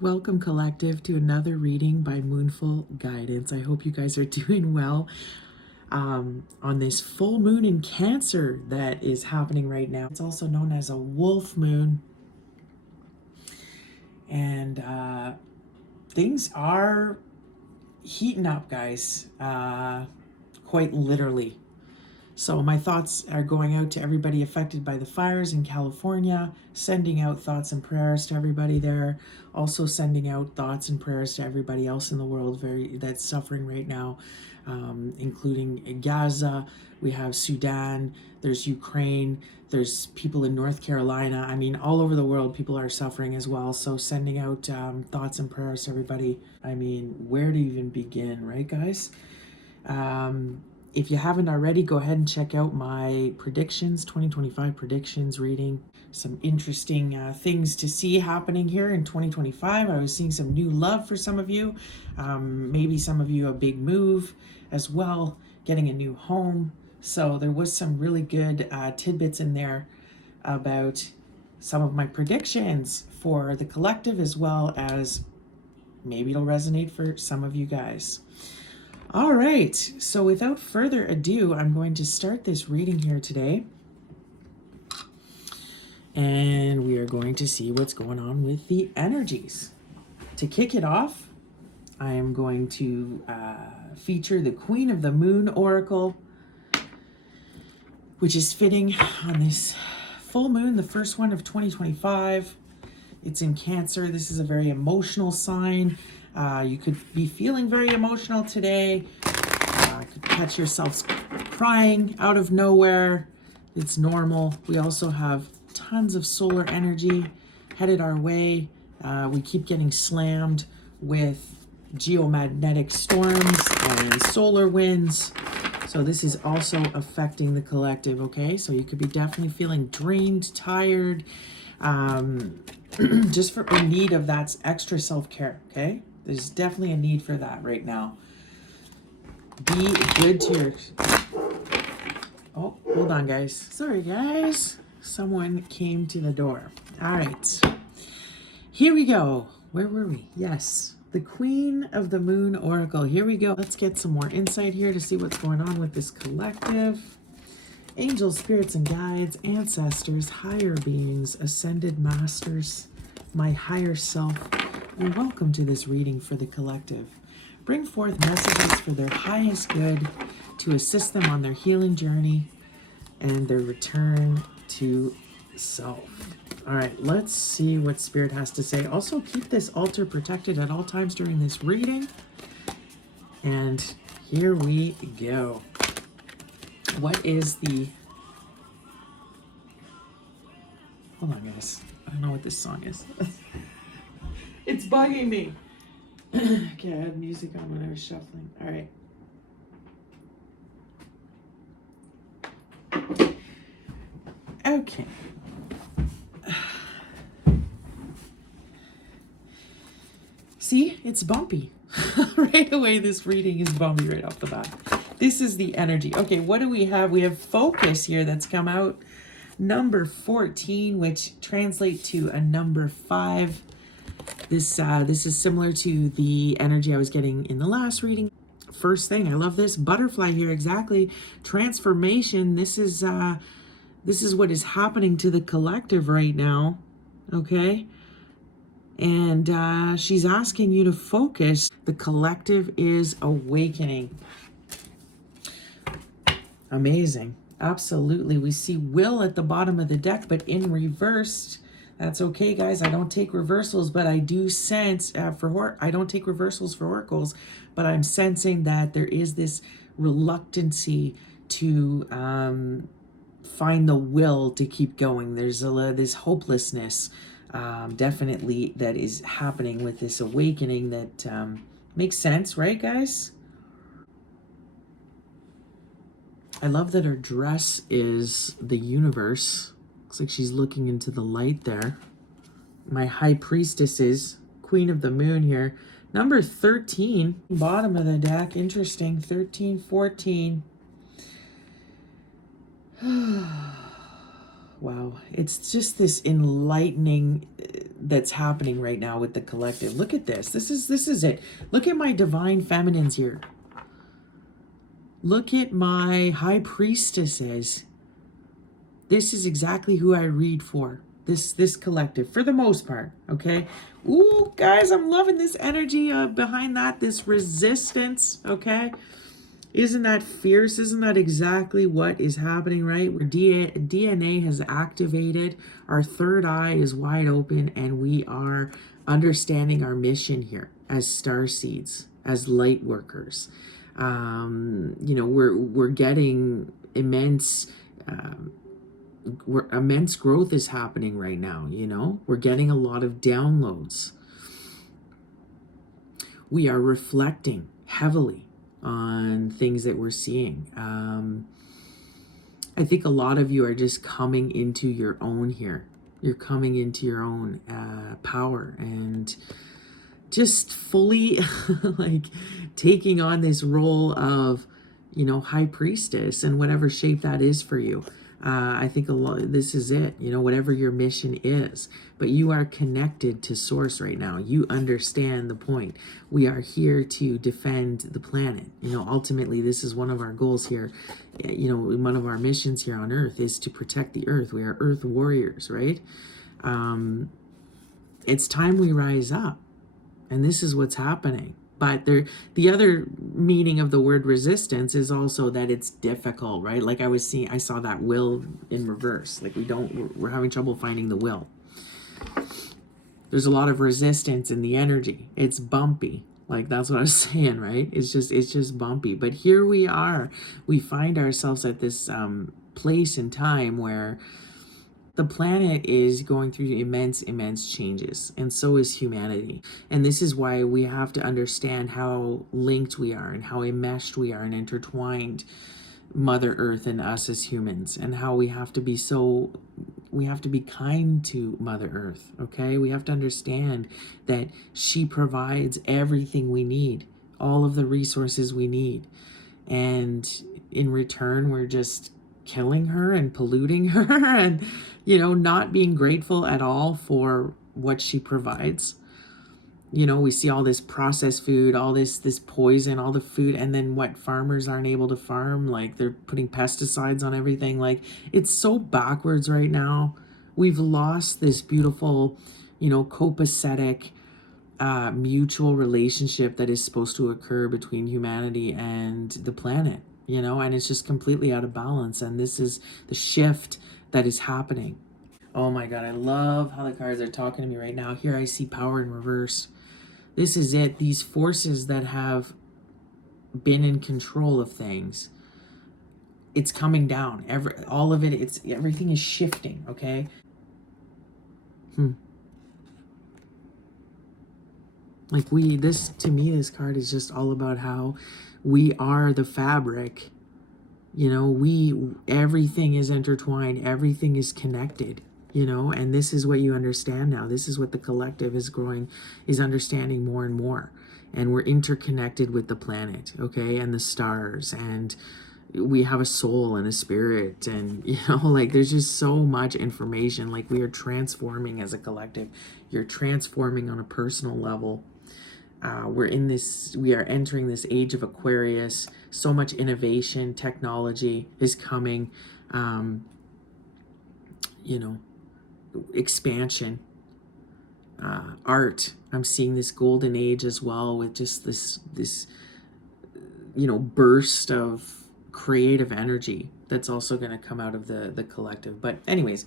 Welcome, collective, to another reading by Moonful Guidance. I hope you guys are doing well on this full moon in Cancer that is happening right now. It's also known as a wolf moon. And things are heating up, guys, quite literally. So my thoughts are going out to everybody affected by the fires in California, sending out thoughts and prayers to everybody there. Also sending out thoughts and prayers to everybody else in the world that's suffering right now, including Gaza. We have Sudan, there's Ukraine, there's people in North Carolina. I mean, all over the world, people are suffering as well. So sending out thoughts and prayers to everybody. I mean, where to even begin, right, guys? If you haven't already, go ahead and check out my predictions, 2025 predictions reading. Some interesting things to see happening here in 2025. I was seeing some new love for some of you. Maybe some of you a big move as well, getting a new home. So there was some really good tidbits in there about some of my predictions for the collective, as well as maybe it'll resonate for some of you guys. All right, so without further ado, I'm going to start this reading here today. And we are going to see what's going on with the energies. To kick it off, I am going to feature the Queen of the Moon Oracle, which is fitting on this full moon, the first one of 2025. It's in Cancer. This is a very emotional sign. You could be feeling very emotional today. Could catch yourselves crying out of nowhere. It's normal. We also have tons of solar energy headed our way. We keep getting slammed with geomagnetic storms and solar winds. So this is also affecting the collective, okay? So you could be definitely feeling drained, tired, just in need of that extra self-care, okay? There's definitely a need for that right now. Be good to your... Oh, hold on, guys. Sorry, guys. Someone came to the door. All right. Here we go. Where were we? Yes. The Queen of the Moon Oracle. Here we go. Let's get some more insight here to see what's going on with this collective. Angels, spirits, and guides, ancestors, higher beings, ascended masters, my higher self, and welcome to this reading for the collective. Bring forth messages for their highest good to assist them on their healing journey and their return to self. All right, let's see what Spirit has to say. Also, keep this altar protected at all times during this reading. And here we go. What is the... Hold on, guys. I don't know what this song is. It's bugging me. Okay, I had music on when I was shuffling. All right. Okay. See, it's bumpy. Right away, this reading is bumpy right off the bat. This is the energy. Okay, what do we have? We have focus here that's come out. Number 14, which translates to a number 5. This is similar to the energy I was getting in the last reading. First thing, I love this butterfly here. Exactly, transformation. This is what is happening to the collective right now. Okay, and she's asking you to focus. The collective is awakening. Amazing, absolutely. We see will at the bottom of the deck, but in reverse. That's okay, guys. I don't take reversals, but I do sense I don't take reversals for oracles, but I'm sensing that there is this reluctancy to find the will to keep going. There's this hopelessness, definitely, that is happening with this awakening that makes sense, right, guys? I love that her dress is the universe. Looks like she's looking into the light there. My high priestesses, Queen of the Moon here. Number 13, bottom of the deck. Interesting. 13, 14. Wow. It's just this enlightening that's happening right now with the collective. Look at this. This is it. Look at my divine feminines here. Look at my high priestesses. This is exactly who I read for. This collective, for the most part, okay? Ooh, guys, I'm loving this energy behind that, this resistance, okay? Isn't that fierce? Isn't that exactly what is happening, right? Where DNA has activated, our third eye is wide open, and we are understanding our mission here as starseeds, as light workers. You know, we're getting immense immense growth is happening right now. You know, we're getting a lot of downloads. We are reflecting heavily on things that we're seeing. I think a lot of you are just coming into your own here. You're coming into your own power and just fully like taking on this role of, you know, high priestess in whatever shape that is for you. I think a lot, this is it, you know, whatever your mission is, but you are connected to source right now. You understand the point. We are here to defend the planet. You know, ultimately, this is one of our goals here. You know, one of our missions here on Earth is to protect the Earth. We are Earth warriors, right? It's time we rise up. And this is what's happening. But the other meaning of the word resistance is also that it's difficult, right? Like I saw that will in reverse. Like we're having trouble finding the will. There's a lot of resistance in the energy. It's bumpy. Like that's what I was saying, right? It's just bumpy. But here we are. We find ourselves at this place in time where the planet is going through immense changes, and so is humanity. And this is why we have to understand how linked we are and how enmeshed we are and intertwined, Mother Earth and us as humans, and how we have to be kind to Mother Earth, okay? We have to understand that she provides everything we need, all of the resources we need. And in return, we're just killing her and polluting her and, you know, not being grateful at all for what she provides. You know, we see all this processed food, all this poison, all the food, and then what farmers aren't able to farm, like they're putting pesticides on everything. Like it's so backwards right now. We've lost this beautiful, you know, copacetic mutual relationship that is supposed to occur between humanity and the planet, you know, and it's just completely out of balance. And this is the shift that is happening. Oh my God, I love how the cards are talking to me right now. Here I see power in reverse. This is it. These forces that have been in control of things, it's coming down. All of it, everything is shifting, okay? Like to me, this card is just all about how we are the fabric. You know, everything is intertwined, everything is connected, you know, and this is what you understand now. This is what the collective is understanding more and more. And we're interconnected with the planet, okay, and the stars, and we have a soul and a spirit, and, you know, like there's just so much information. Like we are transforming as a collective. You're transforming on a personal level. We are entering this age of Aquarius. So much innovation, technology is coming, you know, expansion, art. I'm seeing this golden age as well, with just this, you know, burst of creative energy that's also going to come out of the collective. But anyways,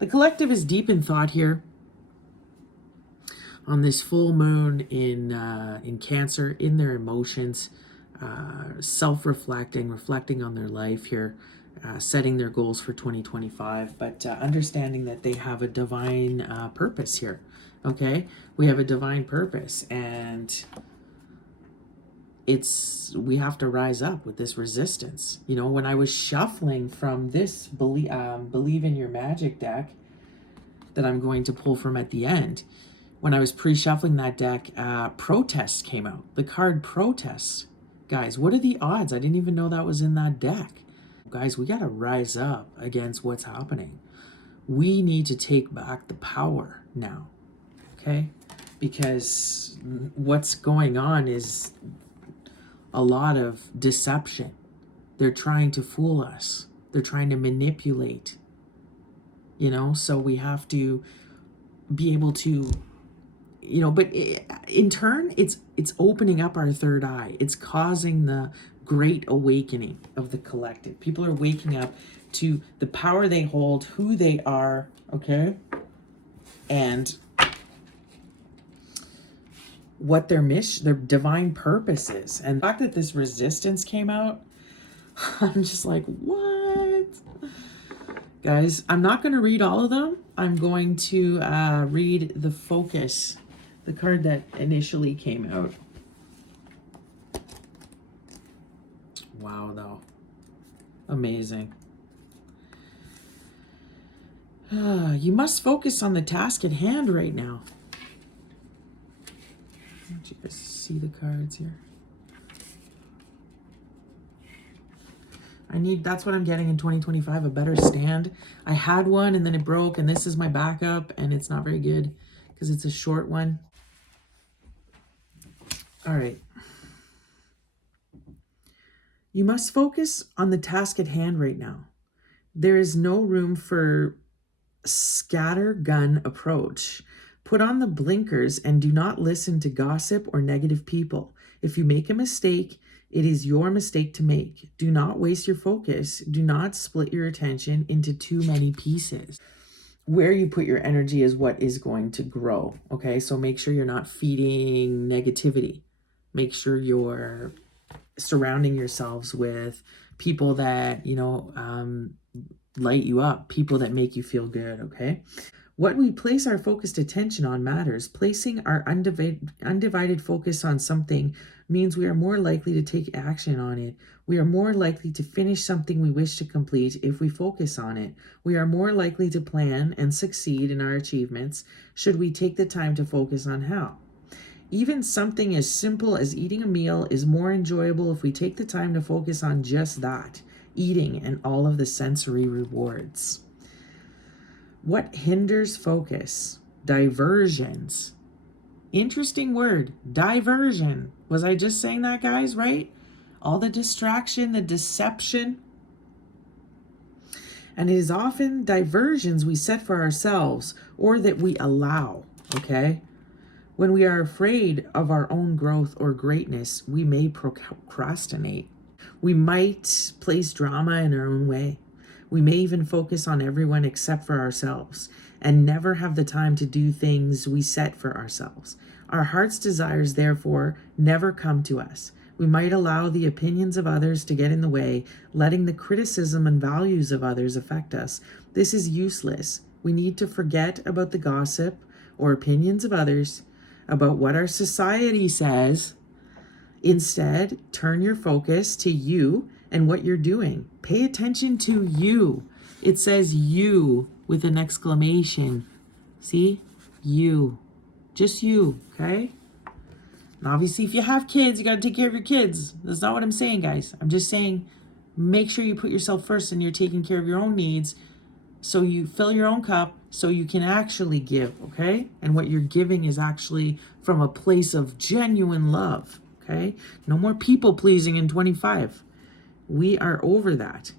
the collective is deep in thought here. On this full moon in Cancer, in their emotions, self-reflecting, reflecting on their life here, setting their goals for 2025, but understanding that they have a divine purpose here, okay? We have a divine purpose, and we have to rise up with this resistance. You know, when I was shuffling from this Believe in Your Magic deck that I'm going to pull from at the end, when I was pre-shuffling that deck, Protest came out. The card Protest. Guys, what are the odds? I didn't even know that was in that deck. Guys, we got to rise up against what's happening. We need to take back the power now, okay? Because what's going on is a lot of deception. They're trying to fool us. They're trying to manipulate, you know? So we have to be able to, you know, but in turn, it's opening up our third eye. It's causing the great awakening of the collective. People are waking up to the power they hold, who they are, okay? And what their mission, their divine purpose is. And the fact that this resistance came out, I'm just like, what? Guys, I'm not going to read all of them. I'm going to read the focus, the card that initially came out. Wow, though. Amazing. You must focus on the task at hand right now. I want you guys to see the cards here. That's what I'm getting in 2025, a better stand. I had one and then it broke, and this is my backup, and it's not very good because it's a short one. All right. You must focus on the task at hand right now. There is no room for scattergun approach. Put on the blinkers and do not listen to gossip or negative people. If you make a mistake, it is your mistake to make. Do not waste your focus. Do not split your attention into too many pieces. Where you put your energy is what is going to grow, okay? So make sure you're not feeding negativity. Make sure you're surrounding yourselves with people that, you know, light you up, people that make you feel good, okay? What we place our focused attention on matters. Placing our undivided focus on something means we are more likely to take action on it. We are more likely to finish something we wish to complete if we focus on it. We are more likely to plan and succeed in our achievements should we take the time to focus on how. Even something as simple as eating a meal is more enjoyable if we take the time to focus on just that, eating and all of the sensory rewards. What hinders focus? Diversions. Interesting word, diversion. Was I just saying that, guys, right? All the distraction, the deception. And it is often diversions we set for ourselves or that we allow, okay? When we are afraid of our own growth or greatness, we may procrastinate. We might place drama in our own way. We may even focus on everyone except for ourselves and never have the time to do things we set for ourselves. Our heart's desires, therefore, never come to us. We might allow the opinions of others to get in the way, letting the criticism and values of others affect us. This is useless. We need to forget about the gossip or opinions of others, about what our society says. Instead, turn your focus to you and what you're doing. Pay attention to you. It says you with an exclamation. See? You. Just you, okay? And obviously, if you have kids, you got to take care of your kids. That's not what I'm saying, guys. I'm just saying make sure you put yourself first and you're taking care of your own needs so you fill your own cup so you can actually give, okay? And what you're giving is actually from a place of genuine love, okay? No more people pleasing in 25. We are over that.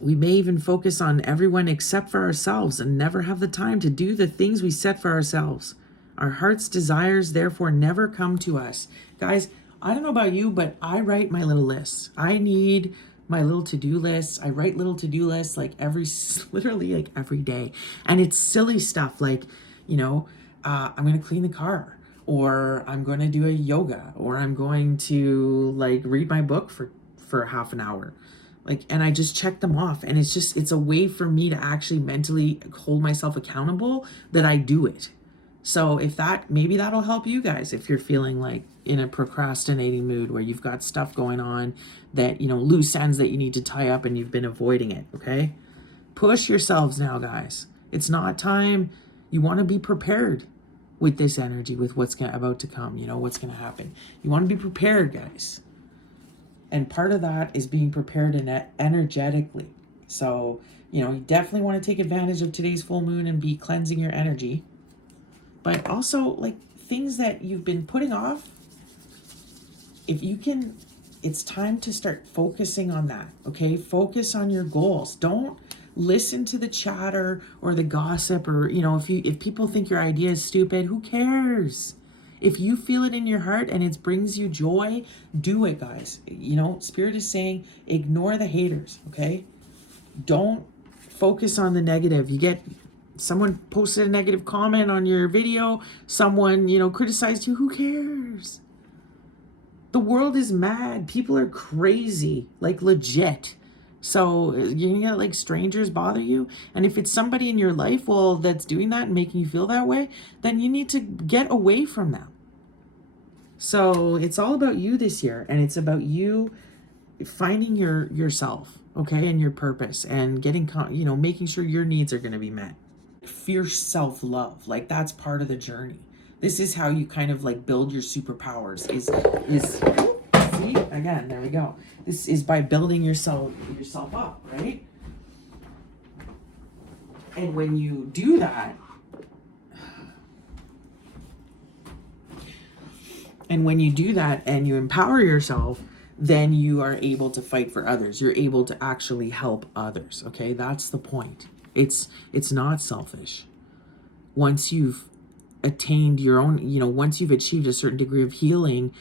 We may even focus on everyone except for ourselves and never have the time to do the things we set for ourselves. Our heart's desires, therefore, never come to us. Guys, I don't know about you, but I write my little lists. I need my little to-do lists. I write little to-do lists like literally like every day. And it's silly stuff like, you know, I'm going to clean the car, or I'm going to do a yoga, or I'm going to like read my book for half an hour. Like, and I just check them off, and it's a way for me to actually mentally hold myself accountable that I do it. So maybe that'll help you guys if you're feeling like in a procrastinating mood where you've got stuff going on that, you know, loose ends that you need to tie up and you've been avoiding it, okay? Push yourselves now, guys. It's not time. You want to be prepared with this energy, with what's about to come, you know, what's going to happen. You want to be prepared, guys. And part of that is being prepared energetically. So, you know, you definitely want to take advantage of today's full moon and be cleansing your energy. But also, like, things that you've been putting off, if you can, it's time to start focusing on that, okay? Focus on your goals. Don't listen to the chatter or the gossip, or, you know, if people think your idea is stupid, who cares? If you feel it in your heart and it brings you joy, do it, guys. You know, Spirit is saying ignore the haters, okay? Don't focus on the negative. You get someone posted a negative comment on your video, someone, you know, criticized you, who cares? The world is mad. People are crazy, like legit. So you're gonna let like strangers bother you. And if it's somebody in your life, well, that's doing that and making you feel that way, then you need to get away from them. So it's all about you this year, and it's about you finding yourself, okay, and your purpose, and getting, you know, making sure your needs are going to be met. Fierce self-love, like that's part of the journey. This is how you kind of like build your superpowers. Is see, again, there we go. This is by building yourself up, right? And when you do that, and you empower yourself, then you are able to fight for others. You're able to actually help others, okay? That's the point. It's not selfish. Once you've attained your own, you know, once you've achieved a certain degree of healing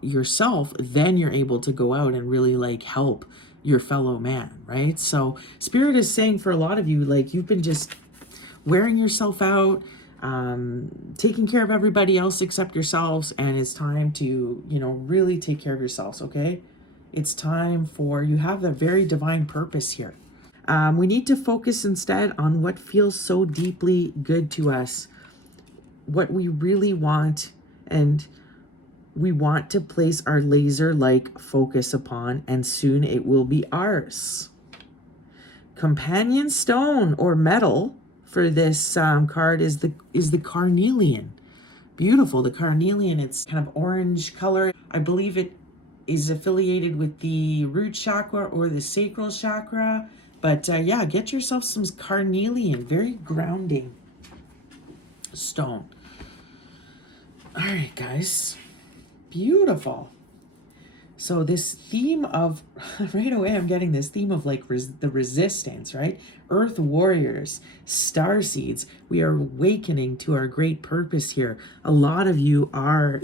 yourself, then you're able to go out and really like help your fellow man, right? So Spirit is saying for a lot of you, like you've been just wearing yourself out, taking care of everybody else except yourselves, and it's time to, you know, really take care of yourselves, okay? It's time for, you have a very divine purpose here. We need to focus instead on what feels so deeply good to us, what we really want, and we want to place our laser-like focus upon, and soon it will be ours. Companion stone or metal for this card is the carnelian. Beautiful. The carnelian, it's kind of orange color. I believe it is affiliated with the root chakra or the sacral chakra. But yeah, get yourself some carnelian. Very grounding stone. All right, guys. Beautiful. So this theme of, right away I'm getting this theme of like the resistance, right? Earth warriors, starseeds. We are awakening to our great purpose here. A lot of you are,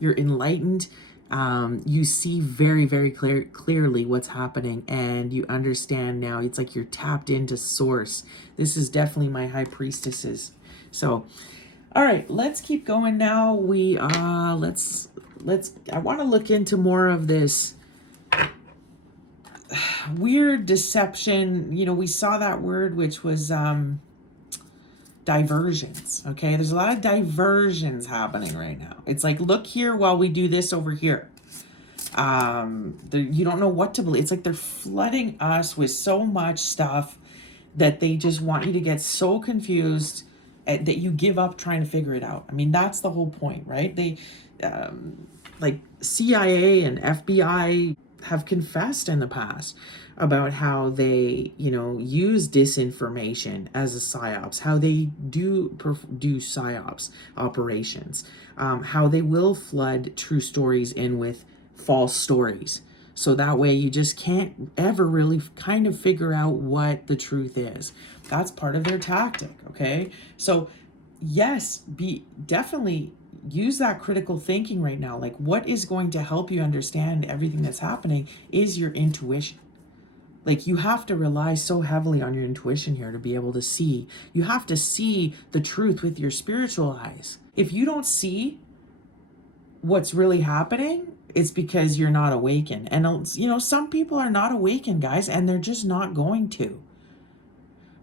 you're enlightened. You see very, very clearly what's happening, and you understand now. It's like you're tapped into source. This is definitely my high priestesses. So, all right, let's keep going now. We, I want to look into more of this weird deception. You know, we saw that word, which was diversions, okay? There's a lot of diversions happening right now. It's like, look here while we do this over here. You don't know what to believe. It's like they're flooding us with so much stuff that they just want you to get so confused that you give up trying to figure it out. I mean, that's the whole point, right? They, like CIA and FBI have confessed in the past about how they, you know, use disinformation as a psyops, how they do psyops operations, how they will flood true stories in with false stories. So that way you just can't ever really kind of figure out what the truth is. That's part of their tactic, okay? So yes, definitely use that critical thinking right now. Like, what is going to help you understand everything that's happening is your intuition. Like, you have to rely so heavily on your intuition here to be able to see. You have to see the truth with your spiritual eyes. If you don't see what's really happening, it's because you're not awakened. And, you know, some people are not awakened, guys, and they're just not going to.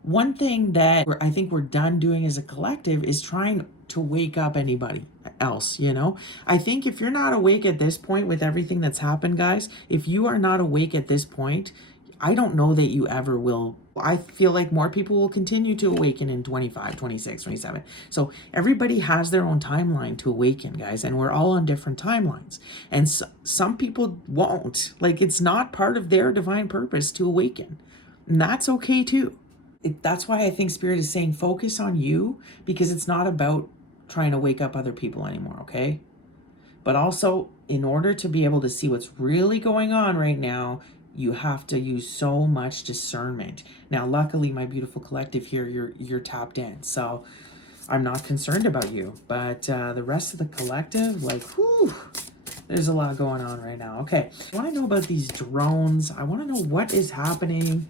One thing that I think we're done doing as a collective is trying to wake up anybody else, you know? I think if you're not awake at this point with everything that's happened, guys, if you are not awake at this point, I don't know that you ever will I feel like more people will continue to awaken in 25, 26, 27. So everybody has their own timeline to awaken, guys, and we're all on different timelines. And some people won't. Like, it's not part of their divine purpose to awaken. And that's okay too. That's why I think Spirit is saying focus on you, because it's not about trying to wake up other people anymore, okay? But also, in order to be able to see what's really going on right now, you have to use so much discernment. Now, luckily, my beautiful collective here, you're tapped in, so I'm not concerned about you. But the rest of the collective, like, whew, there's a lot going on right now. Okay, I want to know about these drones. I want to know what is happening.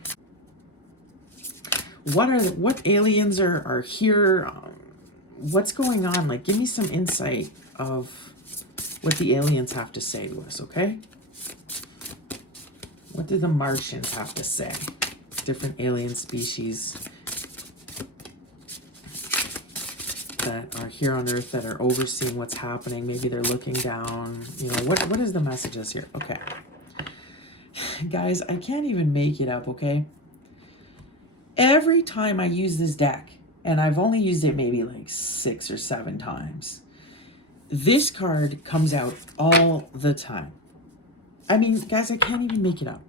What aliens are here? What's going on? Like, give me some insight of what the aliens have to say to us, okay? What do the Martians have to say? Different alien species that are here on Earth that are overseeing what's happening. Maybe they're looking down. You know, what is the messages here? Okay. Guys, I can't even make it up, okay? Every time I use this deck, and I've only used it maybe like 6 or 7 times, this card comes out all the time. I mean, guys, I can't even make it up.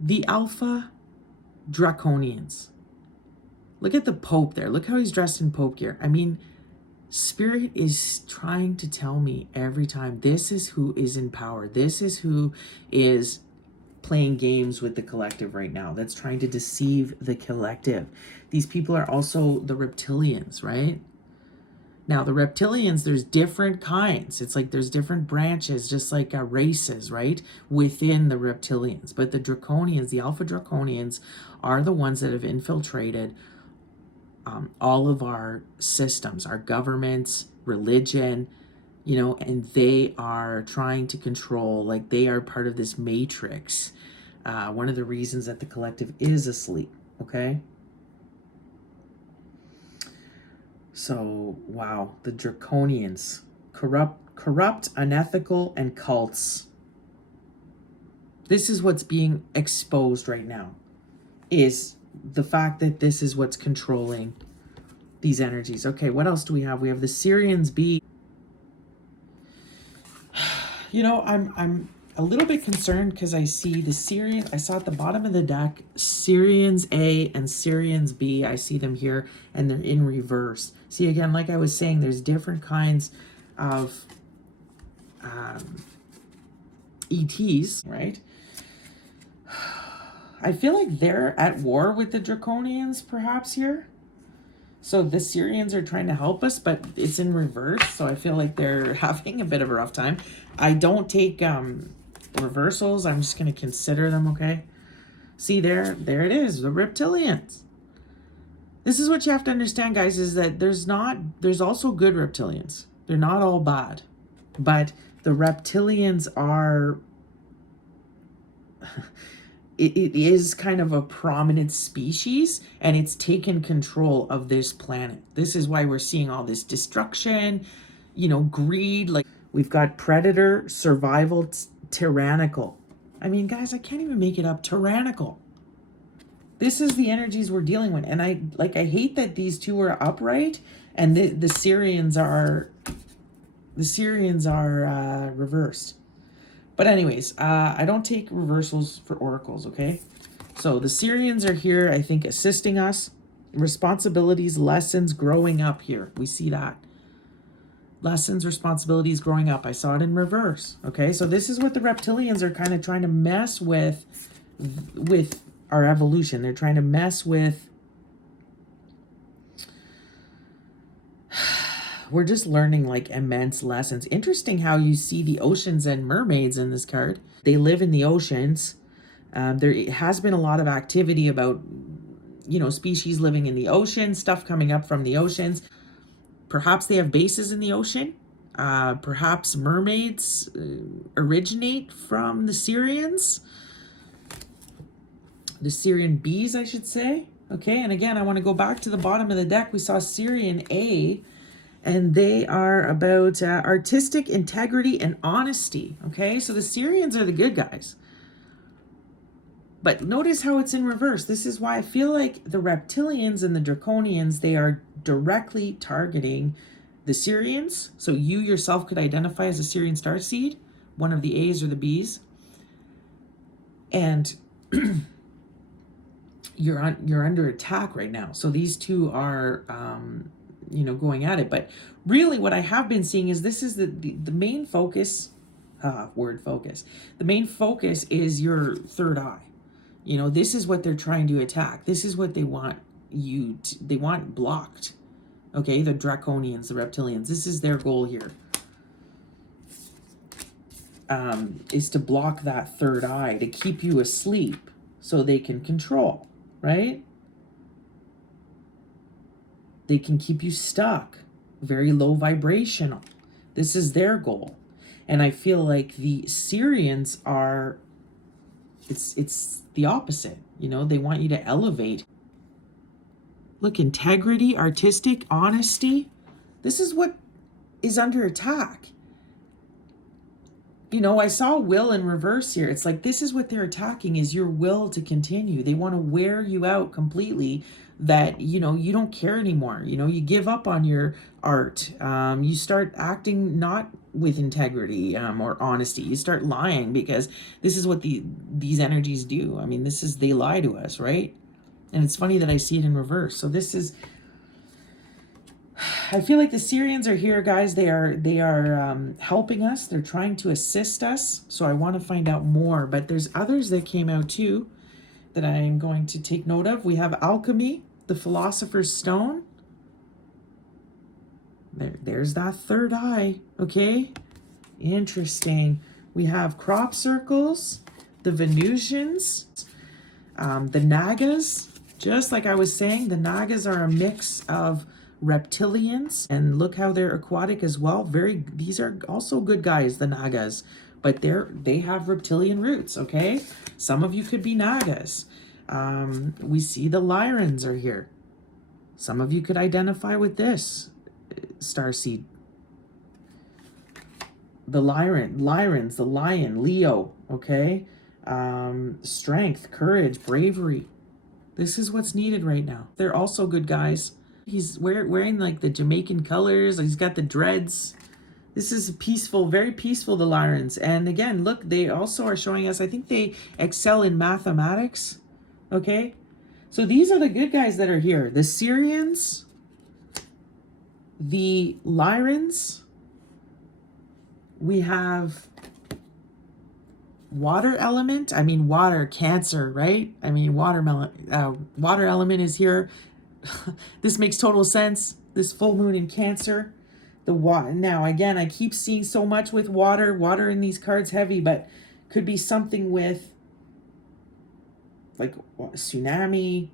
The Alpha Draconians. Look at the Pope there. Look how he's dressed in Pope gear. I mean, Spirit is trying to tell me every time, this is who is in power. This is who is playing games with the collective right now. That's trying to deceive the collective. These people are also the reptilians, right? Now, the reptilians, there's different kinds. It's like there's different branches, just like races, right, within the reptilians. But the Draconians, the Alpha Draconians, are the ones that have infiltrated all of our systems, our governments, religion, you know, and they are trying to control, like they are part of this matrix. One of the reasons that the collective is asleep, okay? So, wow, the Draconians, corrupt, unethical, and cults. This is what's being exposed right now, is the fact that this is what's controlling these energies. Okay, what else do we have? We have the Sirians B. You know, I'm a little bit concerned because I see the Sirian. I saw at the bottom of the deck, Sirians A and Sirians B. I see them here, and they're in reverse. See, again, like I was saying, there's different kinds of ETs, right? I feel like they're at war with the Draconians, perhaps, here. So the Sirians are trying to help us, but it's in reverse. So I feel like they're having a bit of a rough time. I don't take reversals. I'm just going to consider them, okay? See, there it is, the reptilians. This is what you have to understand, guys, is that there's also good reptilians. They're not all bad. But the reptilians are... It is kind of a prominent species, and it's taken control of this planet. This is why we're seeing all this destruction, you know, greed. Like, we've got predator, survival, tyrannical. I mean, guys, I can't even make it up. Tyrannical. This is the energies we're dealing with. And I hate that these two are upright and the Sirians are reversed. But anyways, I don't take reversals for oracles, okay? So the Sirians are here, I think, assisting us. Responsibilities, lessons, growing up here. We see that. Lessons, responsibilities, growing up. I saw it in reverse, okay? So this is what the reptilians are kind of trying to mess with our evolution. They're trying to mess with... We're just learning like immense lessons. Interesting how you see the oceans and mermaids in this card. They live in the oceans. There has been a lot of activity about, you know, species living in the ocean, stuff coming up from the oceans. Perhaps they have bases in the ocean. Perhaps mermaids originate from the Sirians. The Sirian bees, I should say. Okay, and again, I want to go back to the bottom of the deck. We saw Sirian A, and they are about artistic integrity and honesty, okay? So the Sirians are the good guys. But notice how it's in reverse. This is why I feel like the reptilians and the draconians, they are directly targeting the Sirians. So you yourself could identify as a Sirian starseed, one of the A's or the B's. And you're under attack right now. So these two are going at it. But really what I have been seeing is this is the main focus, word focus. The main focus is your third eye. This is what they're trying to attack. This is what they want they want blocked. Okay, the Draconians, the Reptilians. This is their goal here. Is to block that third eye, to keep you asleep so they can control, right? They can keep you stuck, very low vibrational. This is their goal. And I feel like the Sirians are, it's the opposite. They want you to elevate. Look, integrity, artistic, honesty. This is what is under attack. I saw will in reverse here. It's like this is what they're attacking, is your will to continue. They want to wear you out completely, that, you don't care anymore. You give up on your art. You start acting not with integrity or honesty. You start lying, because this is what these energies do. I mean, they lie to us, right? And it's funny that I see it in reverse. So this is, I feel like the Sirians are here, guys. They are helping us. They're trying to assist us. So I want to find out more. But there's others that came out too that I am going to take note of. We have alchemy, the philosopher's stone. There's that third eye. Okay, interesting. We have crop circles, the Venusians, the Nagas. Just like I was saying, the Nagas are a mix of reptilians, and look how they're aquatic as well. These are also good guys, the Nagas, but they have reptilian roots. Okay, some of you could be Nagas. We see the Lyrans are here. Some of you could identify with this starseed. The Lyrans, the lion, Leo. Okay, strength, courage, bravery. This is what's needed right now. They're also good guys. He's wearing like the Jamaican colors. He's got the dreads. This is peaceful, very peaceful, the Lyrans. And again, look, they also are showing us, I think they excel in mathematics. Okay? So these are the good guys that are here. The Sirians, the Lyrans. We have water element. I mean, water, Cancer, right? I mean, water element is here. This makes total sense. This full moon in Cancer. The water. Now, again, I keep seeing so much with water. Water in these cards heavy, but could be something with like tsunami.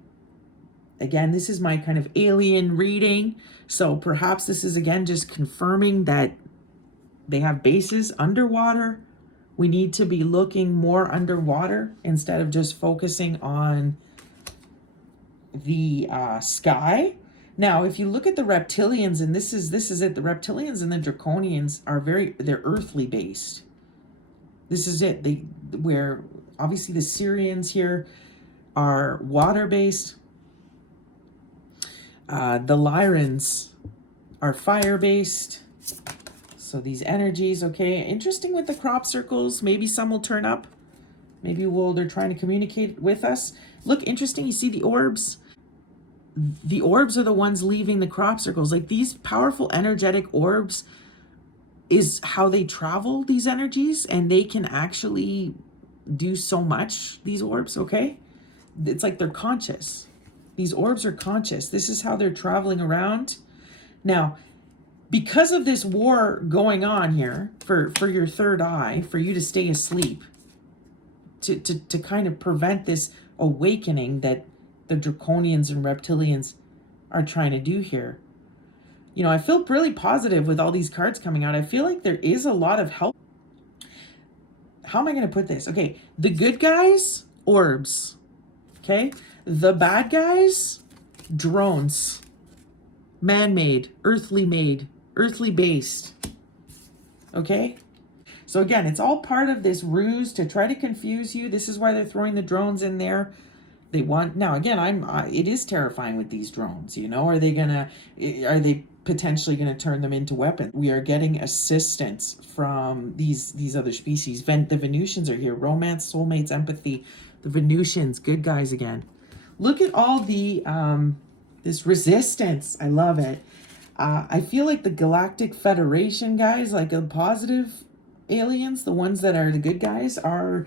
Again, this is my kind of alien reading. So perhaps this is, again, just confirming that they have bases underwater. We need to be looking more underwater instead of just focusing on the sky. Now, if you look at the reptilians, and this is it, the reptilians and the draconians are they're earthly based. This is it. Where obviously the Sirians here are water based. The Lyrans are fire based. So these energies, okay, interesting with the crop circles. Maybe some will turn up. Maybe they're trying to communicate with us. Look, interesting. You see the orbs. The orbs are the ones leaving the crop circles. Like these powerful energetic orbs is how they travel these energies, and they can actually do so much, these orbs, okay? It's like they're conscious. These orbs are conscious. This is how they're traveling around. Now, because of this war going on here for your third eye, for you to stay asleep, to kind of prevent this awakening that the Draconians and Reptilians are trying to do here. I feel really positive with all these cards coming out. I feel like there is a lot of help. How am I going to put this? Okay, the good guys, orbs. Okay, the bad guys, drones. Man-made, earthly based. Okay? So again, it's all part of this ruse to try to confuse you. This is why they're throwing the drones in there. They want, now again, it is terrifying with these drones, you know. Are they potentially gonna turn them into weapons? We are getting assistance from these other species. The Venusians are here. Romance, soulmates, empathy. The Venusians, good guys again. Look at all the this resistance. I love it. I feel like the Galactic Federation guys, like the positive aliens, the ones that are the good guys, are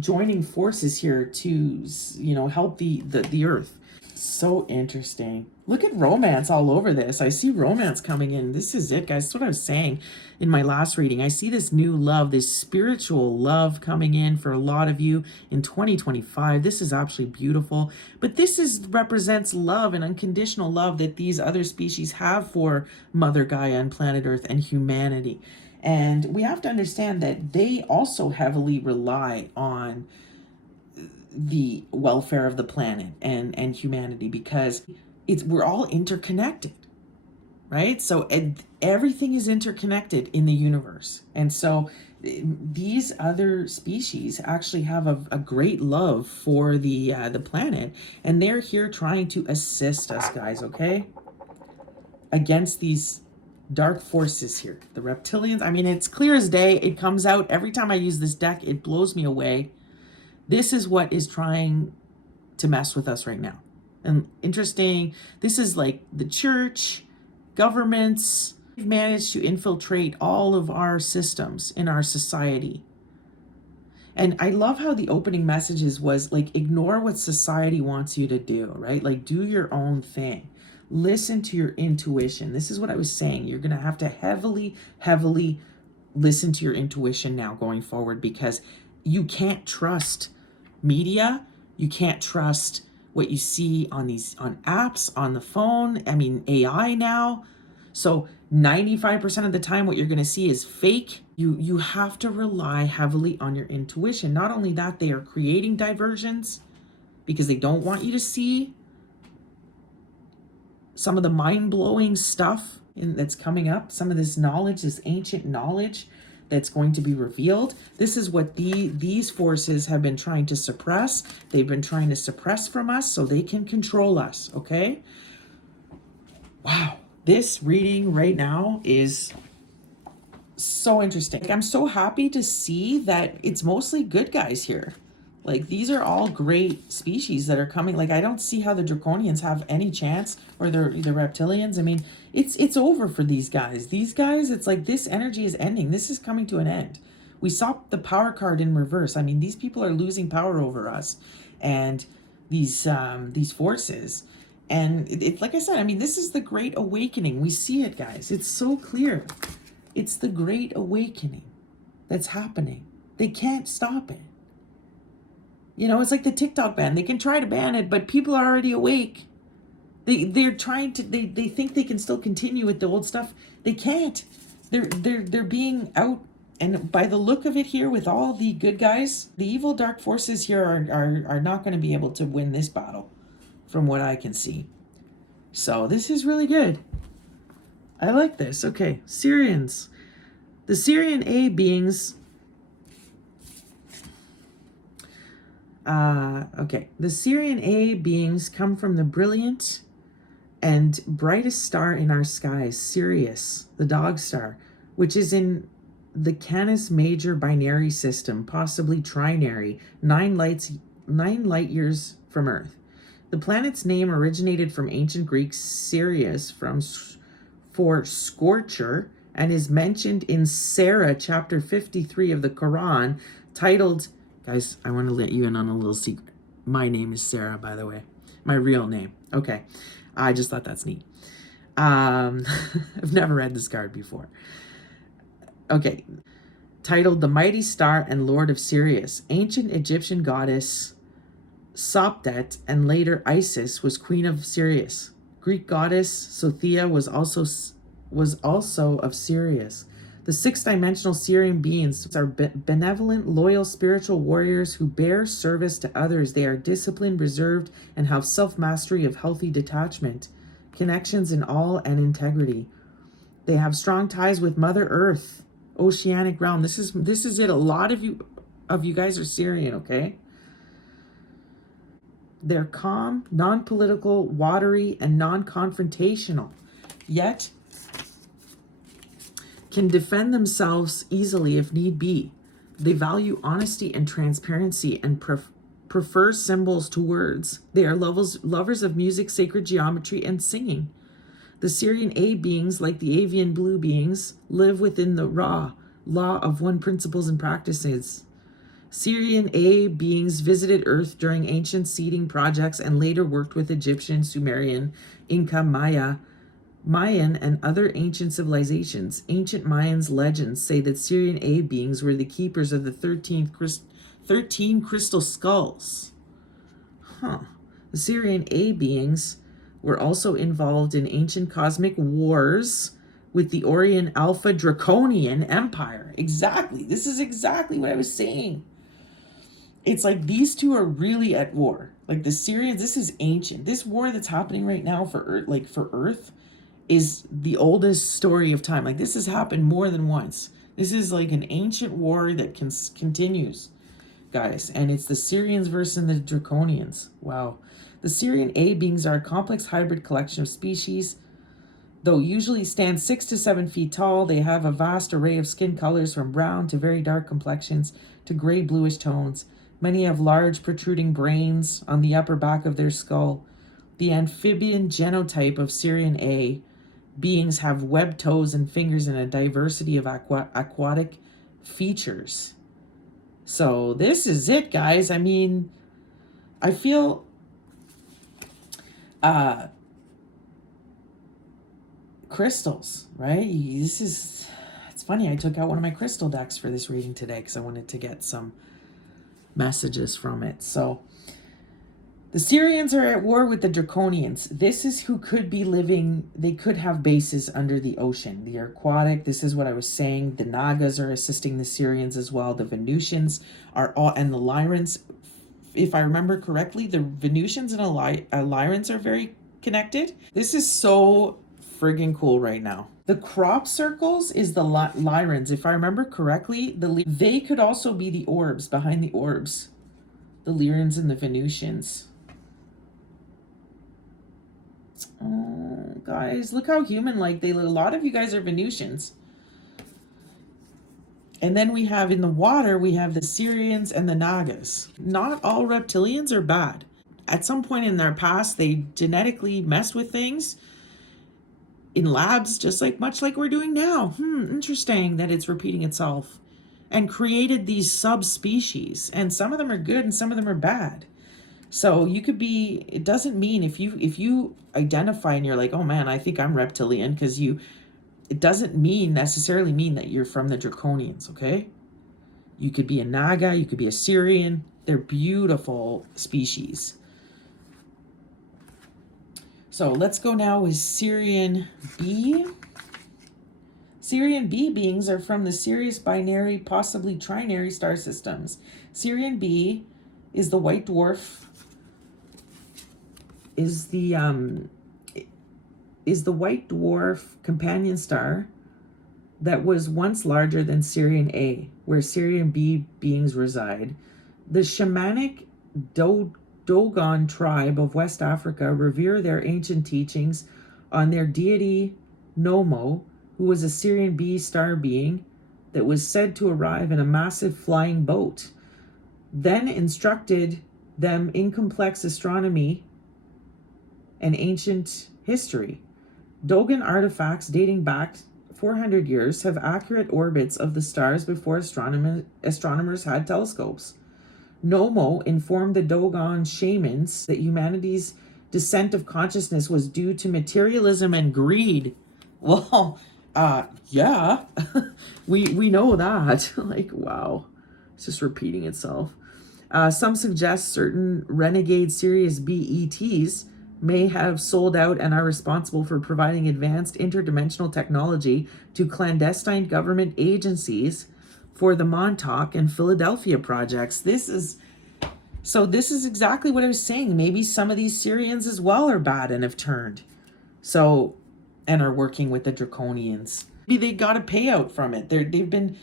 joining forces here to, you know, help the Earth. So interesting. Look at romance all over this. I see romance coming in. This is it, guys. That's what I was saying in my last reading. I see this new love, this spiritual love coming in for a lot of you in 2025. This is absolutely beautiful. But this represents love and unconditional love that these other species have for Mother Gaia and planet Earth and humanity. And we have to understand that they also heavily rely on the welfare of the planet and humanity, because we're all interconnected, right? So everything is interconnected in the universe. And so these other species actually have a great love for the planet, and they're here trying to assist us, guys, okay? Against these dark forces here. The reptilians, I mean, it's clear as day. It comes out every time I use this deck. It blows me away. This is what is trying to mess with us right now. And interesting, this is like the church, governments. They've managed to infiltrate all of our systems in our society. And I love how the opening messages was like, ignore what society wants you to do, right? Like, do your own thing. Listen to your intuition. This is what I was saying. You're going to have to heavily listen to your intuition now going forward, because you can't trust media. You can't trust what you see on apps, on the phone. I mean, AI now. So 95% of the time what you're going to see is fake. You have to rely heavily on your intuition. Not only that, they are creating diversions because they don't want you to see some of the mind-blowing stuff that's coming up, some of this knowledge, this ancient knowledge that's going to be revealed. This is what these forces have been trying to suppress. They've been trying to suppress from us so they can control us, okay? Wow, this reading right now is so interesting. Like, I'm so happy to see that it's mostly good guys here. Like, these are all great species that are coming. Like, I don't see how the Draconians have any chance, or the Reptilians. I mean, it's over for these guys. These guys, it's like this energy is ending. This is coming to an end. We saw the power card in reverse. I mean, these people are losing power over us, and these forces. And it's like I said, I mean, this is the Great Awakening. We see it, guys. It's so clear. It's the Great Awakening that's happening. They can't stop it. You know, it's like the TikTok ban. They can try to ban it, but people are already awake. They're trying to, they think they can still continue with the old stuff. They can't. They're being out, and by the look of it here, with all the good guys, the evil dark forces here are not going to be able to win this battle, from what I can see. So this is really good. I like this. Okay, Sirians. The Sirian A beings. The Sirian A beings come from the brilliant and brightest star in our skies, Sirius, the dog star, which is in the Canis Major binary system, possibly trinary, 9 light years from Earth. The planet's name originated from ancient Greek Sirius for scorcher, and is mentioned in Sarah chapter 53 of the Quran, titled, guys, I want to let you in on a little secret. My name is Sarah, by the way. My real name. Okay. I just thought that's neat. I've never read this card before. Okay. Titled The Mighty Star and Lord of Sirius. Ancient Egyptian goddess Sopdet and later Isis was queen of Sirius. Greek goddess Sothia was also of Sirius. The 6-dimensional Sirian beings are benevolent, loyal, spiritual warriors who bear service to others. They are disciplined, reserved, and have self-mastery of healthy detachment, connections in all, and integrity. They have strong ties with Mother Earth. oceanic realm. This is it. A lot of you guys are Sirian, okay? They're calm, non-political, watery, and non-confrontational, yet can defend themselves easily if need be. They value honesty and transparency and prefer symbols to words. They are lovers of music, sacred geometry, and singing. The Sirian A beings, like the avian blue beings, live within the raw law of one principles and practices. Sirian A beings visited Earth during ancient seeding projects and later worked with Egyptian, Sumerian, Inca, Mayan, and other ancient civilizations. Ancient Mayans legends say that Sirian A beings were the keepers of the 13 crystal skulls. The Sirian A beings were also involved in ancient cosmic wars with the Orion Alpha Draconian Empire. Exactly. This is exactly what I was saying. It's like these two are really at war. Like the Sirians, this is ancient. This war that's happening right now for Earth, is the oldest story of time. Like this has happened more than once. This is like an ancient war that continues, guys. And it's the Sirians versus the Draconians. Wow. The Sirian A beings are a complex hybrid collection of species. Though usually stand 6 to 7 feet tall, they have a vast array of skin colors from brown to very dark complexions to gray bluish tones. Many have large protruding brains on the upper back of their skull. The amphibian genotype of Sirian A beings have webbed toes and fingers and a diversity of aquatic features. So this is it, guys. I mean, I feel crystals, right? It's funny. I took out one of my crystal decks for this reading today because I wanted to get some messages from it. So the Sirians are at war with the Draconians. This is who could be living. They could have bases under the ocean. They are aquatic. This is what I was saying. The Nagas are assisting the Sirians as well. The Venusians are all, and the Lyrans. If I remember correctly, the Venusians and Lyrans are very connected. This is so friggin' cool right now. The crop circles is the Lyrans. If I remember correctly, they could also be the orbs, behind the orbs. The Lyrans and the Venusians. Oh, guys, look how human-like they look. A lot of you guys are Venusians. And then we have in the water, we have the Sirians and the Nagas. Not all reptilians are bad. At some point in their past, they genetically messed with things in labs, just much like we're doing now. Interesting that it's repeating itself. And created these subspecies. And some of them are good and some of them are bad. So you could be, it doesn't mean if you identify and you're like, oh man, I think I'm reptilian, because it doesn't necessarily mean that you're from the Draconians, okay? You could be a Naga, you could be a Sirian. They're beautiful species. So let's go now with Sirian B. Sirian B beings are from the Sirius binary, possibly trinary star systems. Sirian B is the white dwarf, is the white dwarf companion star that was once larger than Sirian A, where Sirian B beings reside. The shamanic Dogon tribe of West Africa revere their ancient teachings on their deity Nomo, who was a Sirian B star being that was said to arrive in a massive flying boat, then instructed them in complex astronomy and ancient history. Dogon artifacts dating back 400 years have accurate orbits of the stars before astronomers had telescopes. Nomo informed the Dogon shamans that humanity's descent of consciousness was due to materialism and greed. Well, yeah, we know that. Like, wow, it's just repeating itself. Some suggest certain renegade Sirius B ETs may have sold out and are responsible for providing advanced interdimensional technology to clandestine government agencies for the Montauk and Philadelphia projects. This is exactly what I was saying. Maybe some of these Sirians as well are bad and have turned. So, and are working with the Draconians. They got a payout from it. They've been,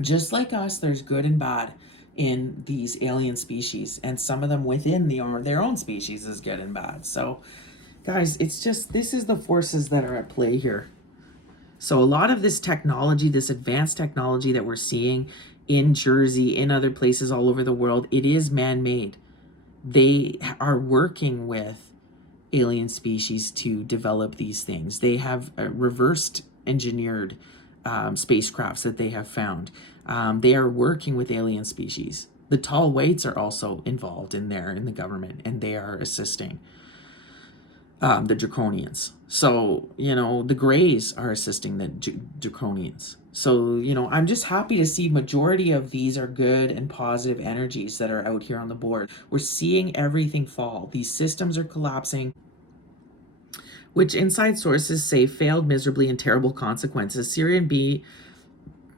just like us, there's good and bad in these alien species, and some of them within their own species is good and bad. So, guys, it's just, this is the forces that are at play here. So a lot of this technology, this advanced technology that we're seeing in Jersey, in other places all over the world, it is man-made. They are working with alien species to develop these things. They have reversed engineered spacecrafts that they have found. They are working with alien species. The tall whites are also involved in the government, and they are assisting the Draconians. So, the Greys are assisting the Draconians. So, I'm just happy to see majority of these are good and positive energies that are out here on the board. We're seeing everything fall. These systems are collapsing, which inside sources say failed miserably and terrible consequences. Sirian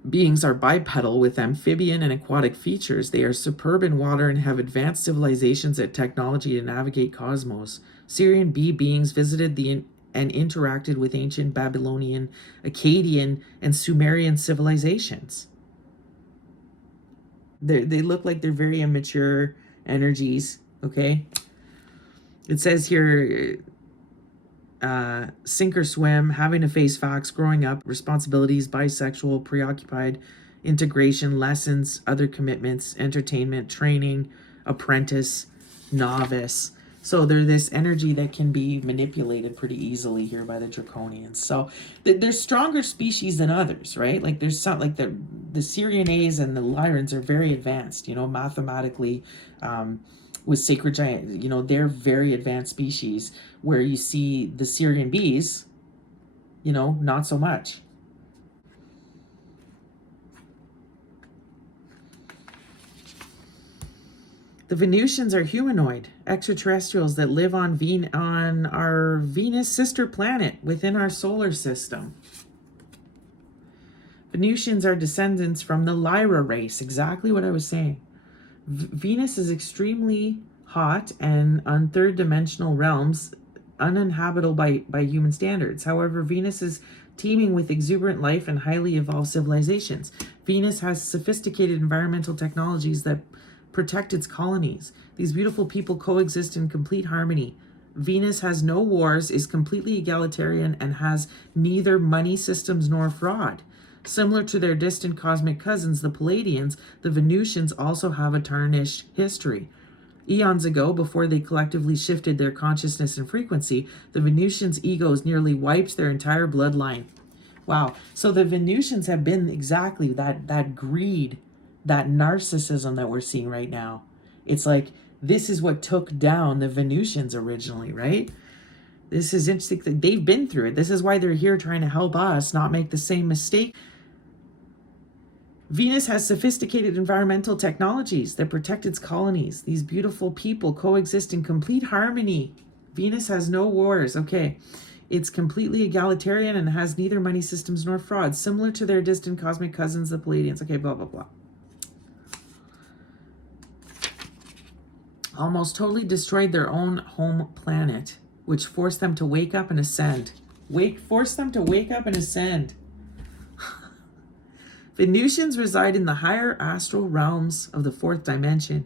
beings are bipedal with amphibian and aquatic features. They are superb in water and have advanced civilizations and technology to navigate cosmos. Sirian B beings visited and interacted with ancient Babylonian, Akkadian, and Sumerian civilizations. They look like they're very immature energies, okay? It says here, sink or swim, having to face facts, growing up, responsibilities, bisexual, preoccupied, integration, lessons, other commitments, entertainment, training, apprentice, novice. So they're this energy that can be manipulated pretty easily here by the Draconians. So they're stronger species than others, right? Like there's some, like the Sirian A's and the Lyrans are very advanced, mathematically, with sacred giant, they're very advanced species, where you see the Sirian B's, not so much. The Venusians are humanoid extraterrestrials that live on our Venus sister planet within our solar system. Venusians are descendants from the Lyra race, exactly what I was saying. Venus is extremely hot and on third dimensional realms uninhabitable by human standards. However, Venus is teeming with exuberant life and highly evolved civilizations. Venus has sophisticated environmental technologies that protect its colonies. These beautiful people coexist in complete harmony. Venus has no wars, is completely egalitarian, and has neither money systems nor fraud. Similar to their distant cosmic cousins, the Palladians, the Venusians also have a tarnished history. Eons ago, before they collectively shifted their consciousness and frequency, the Venusians' egos nearly wiped their entire bloodline. Wow. So the Venusians have been exactly that greed, that narcissism that we're seeing right now. It's like, this is what took down the Venusians originally, right? This is interesting. They've been through it. This is why they're here, trying to help us not make the same mistake. Venus has sophisticated environmental technologies that protect its colonies. These beautiful people coexist in complete harmony. Venus has no wars. Okay. It's completely egalitarian and has neither money systems nor fraud, similar to their distant cosmic cousins, the Palladians. Okay, blah, blah, blah. Almost totally destroyed their own home planet, which forced them to wake up and ascend. Forced them to wake up and ascend. Venusians reside in the higher astral realms of the fourth dimension,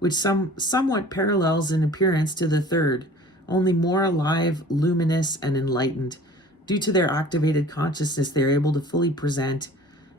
which somewhat parallels in appearance to the third, only more alive, luminous, and enlightened. Due to their activated consciousness, they are able to fully present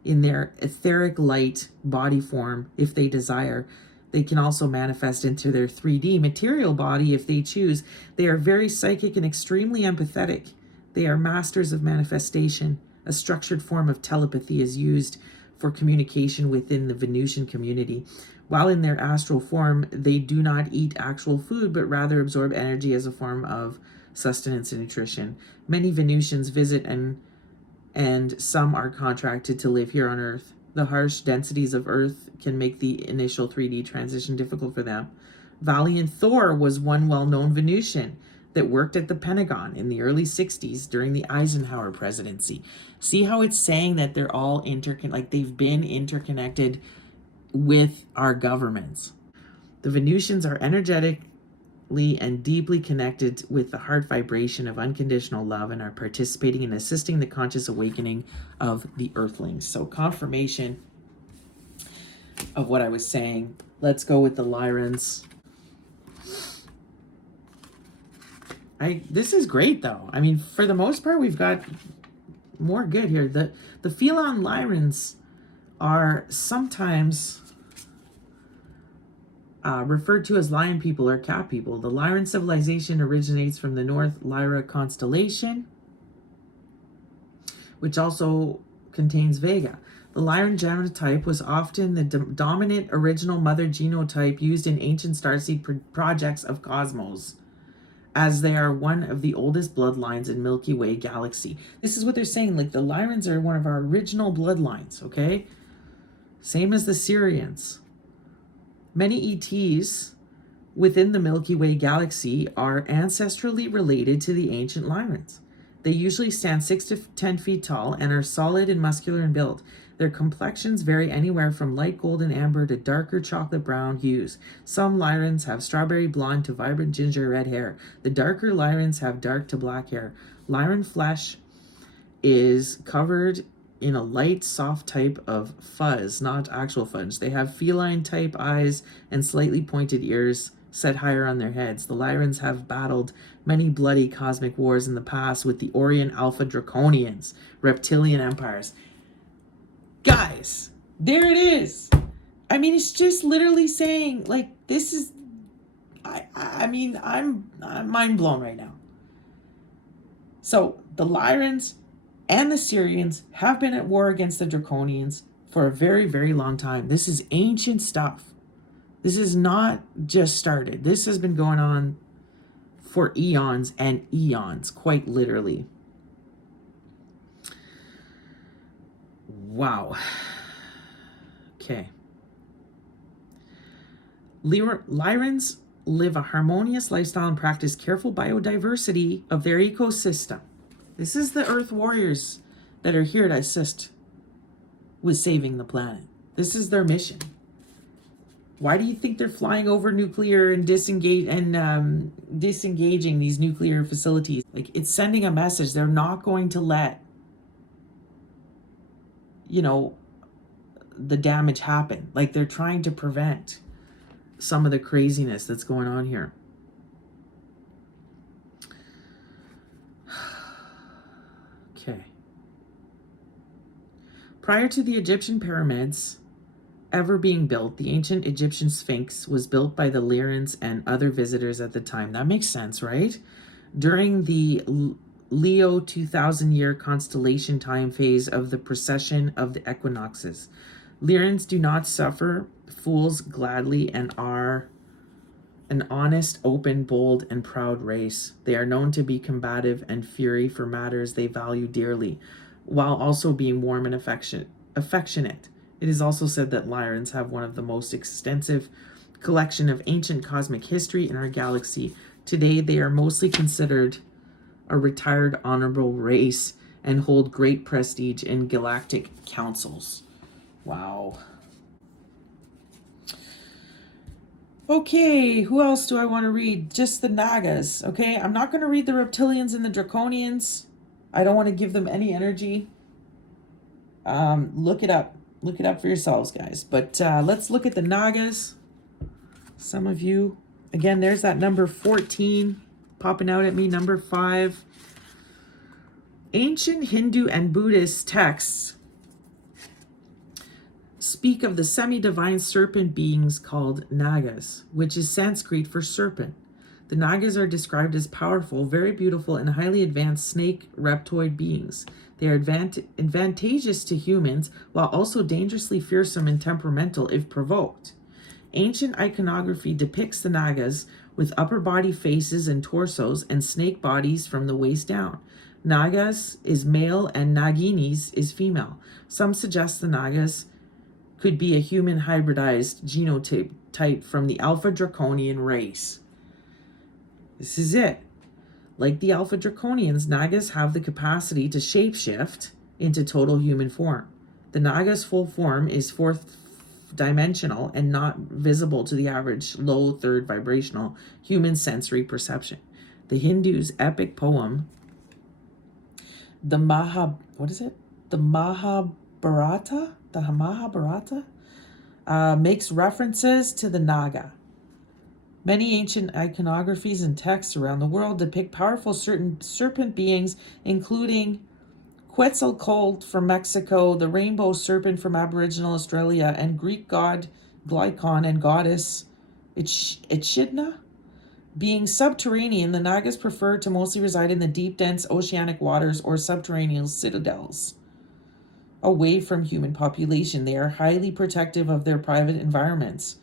in their etheric light body form if they desire. They can also manifest into their 3D material body if they choose. They are very psychic and extremely empathetic. They are masters of manifestation. A structured form of telepathy is used for communication within the Venusian community. While in their astral form, they do not eat actual food, but rather absorb energy as a form of sustenance and nutrition. Many Venusians visit and some are contracted to live here on Earth. The harsh densities of Earth can make the initial 3D transition difficult for them. Valiant Thor was one well-known Venusian that worked at the Pentagon in the early 60s during the Eisenhower presidency. See how it's saying that they're all like they've been interconnected with our governments. The Venusians are energetic and deeply connected with the heart vibration of unconditional love and are participating in assisting the conscious awakening of the earthlings. So confirmation of what I was saying. Let's go with the Lyrans. This is great though. I mean, for the most part, we've got more good here. The feline Lyrans are sometimes referred to as lion people or cat people. The Lyran civilization originates from the North Lyra constellation, which also contains Vega. The Lyran genotype was often the dominant original mother genotype used in ancient starseed projects of cosmos, as they are one of the oldest bloodlines in Milky Way galaxy. This is what they're saying, like the Lyrans are one of our original bloodlines, okay? Same as the Sirians. Many ETs within the Milky Way galaxy are ancestrally related to the ancient Lyrans. They usually stand 6 to 10 feet tall and are solid and muscular in build. Their complexions vary anywhere from light gold and amber to darker chocolate brown hues. Some Lyrans have strawberry blonde to vibrant ginger red hair. The darker Lyrans have dark to black hair. Lyran flesh is covered in a light, soft type of fuzz, not actual fudge. They have feline type eyes and slightly pointed ears set higher on their heads. The Lyrans have battled many bloody cosmic wars in the past with the Orion Alpha Draconians, reptilian empires. Guys, there it is. I mean, it's just literally saying, like, this is, I mean, I'm mind blown right now. So the Lyrans and the Sirians have been at war against the Draconians for a very, very long time. This is ancient stuff. This is not just started. This has been going on for eons and eons, quite literally. Wow. Okay. Lyrans live a harmonious lifestyle and practice careful biodiversity of their ecosystem. This is the Earth Warriors that are here to assist with saving the planet. This is their mission. Why do you think they're flying over nuclear and disengaging these nuclear facilities? Like, it's sending a message. They're not going to let, the damage happen. Like, they're trying to prevent some of the craziness that's going on here. Okay. Prior to the Egyptian pyramids ever being built, the ancient Egyptian Sphinx was built by the Lyrans and other visitors at the time. That makes sense, right? During the Leo 2000-year constellation time phase of the precession of the equinoxes, Lyrans do not suffer fools gladly and are an honest, open, bold, and proud race. They are known to be combative and fury for matters they value dearly, while also being warm and affectionate. It is also said that Lyrans have one of the most extensive collection of ancient cosmic history in our galaxy. Today, they are mostly considered a retired honorable race and hold great prestige in galactic councils. Wow. Okay, who else do I want to read? Just the Nagas, okay? I'm not going to read the Reptilians and the Draconians. I don't want to give them any energy. Look it up. Look it up for yourselves, guys. But let's look at the Nagas. Some of you. Again, there's that number 14 popping out at me, number 5. Ancient Hindu and Buddhist texts speak of the semi-divine serpent beings called Nagas, which is Sanskrit for serpent. The Nagas are described as powerful, very beautiful, and highly advanced snake reptoid beings. They are advantageous to humans, while also dangerously fearsome and temperamental if provoked. Ancient iconography depicts the Nagas with upper body faces and torsos and snake bodies from the waist down. Nagas is male and Naginis is female. Some suggest the Nagas could be a human hybridized genotype from the Alpha Draconian race. This is it. Like the Alpha Draconians, Nagas have the capacity to shapeshift into total human form. The Naga's full form is dimensional and not visible to the average low third vibrational human sensory perception. The Hindus' epic poem, the what is it? The Mahabharata? The Mahabharata? Makes references to the Naga. Many ancient iconographies and texts around the world depict powerful certain serpent beings, including Quetzalcoatl from Mexico, the rainbow serpent from Aboriginal Australia, and Greek god Glycon and goddess Echidna. Being subterranean, the Nagas prefer to mostly reside in the deep, dense oceanic waters or subterranean citadels. Away from human population, they are highly protective of their private environments.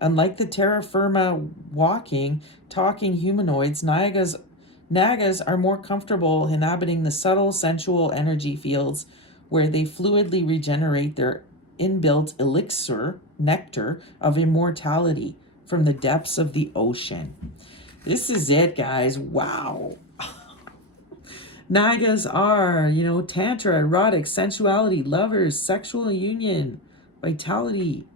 Unlike the terra firma walking, talking humanoids, Nagas are more comfortable inhabiting the subtle, sensual energy fields where they fluidly regenerate their inbuilt elixir, nectar of immortality from the depths of the ocean. This is it, guys. Wow. Nagas are, tantra, erotic, sensuality, lovers, sexual union, vitality,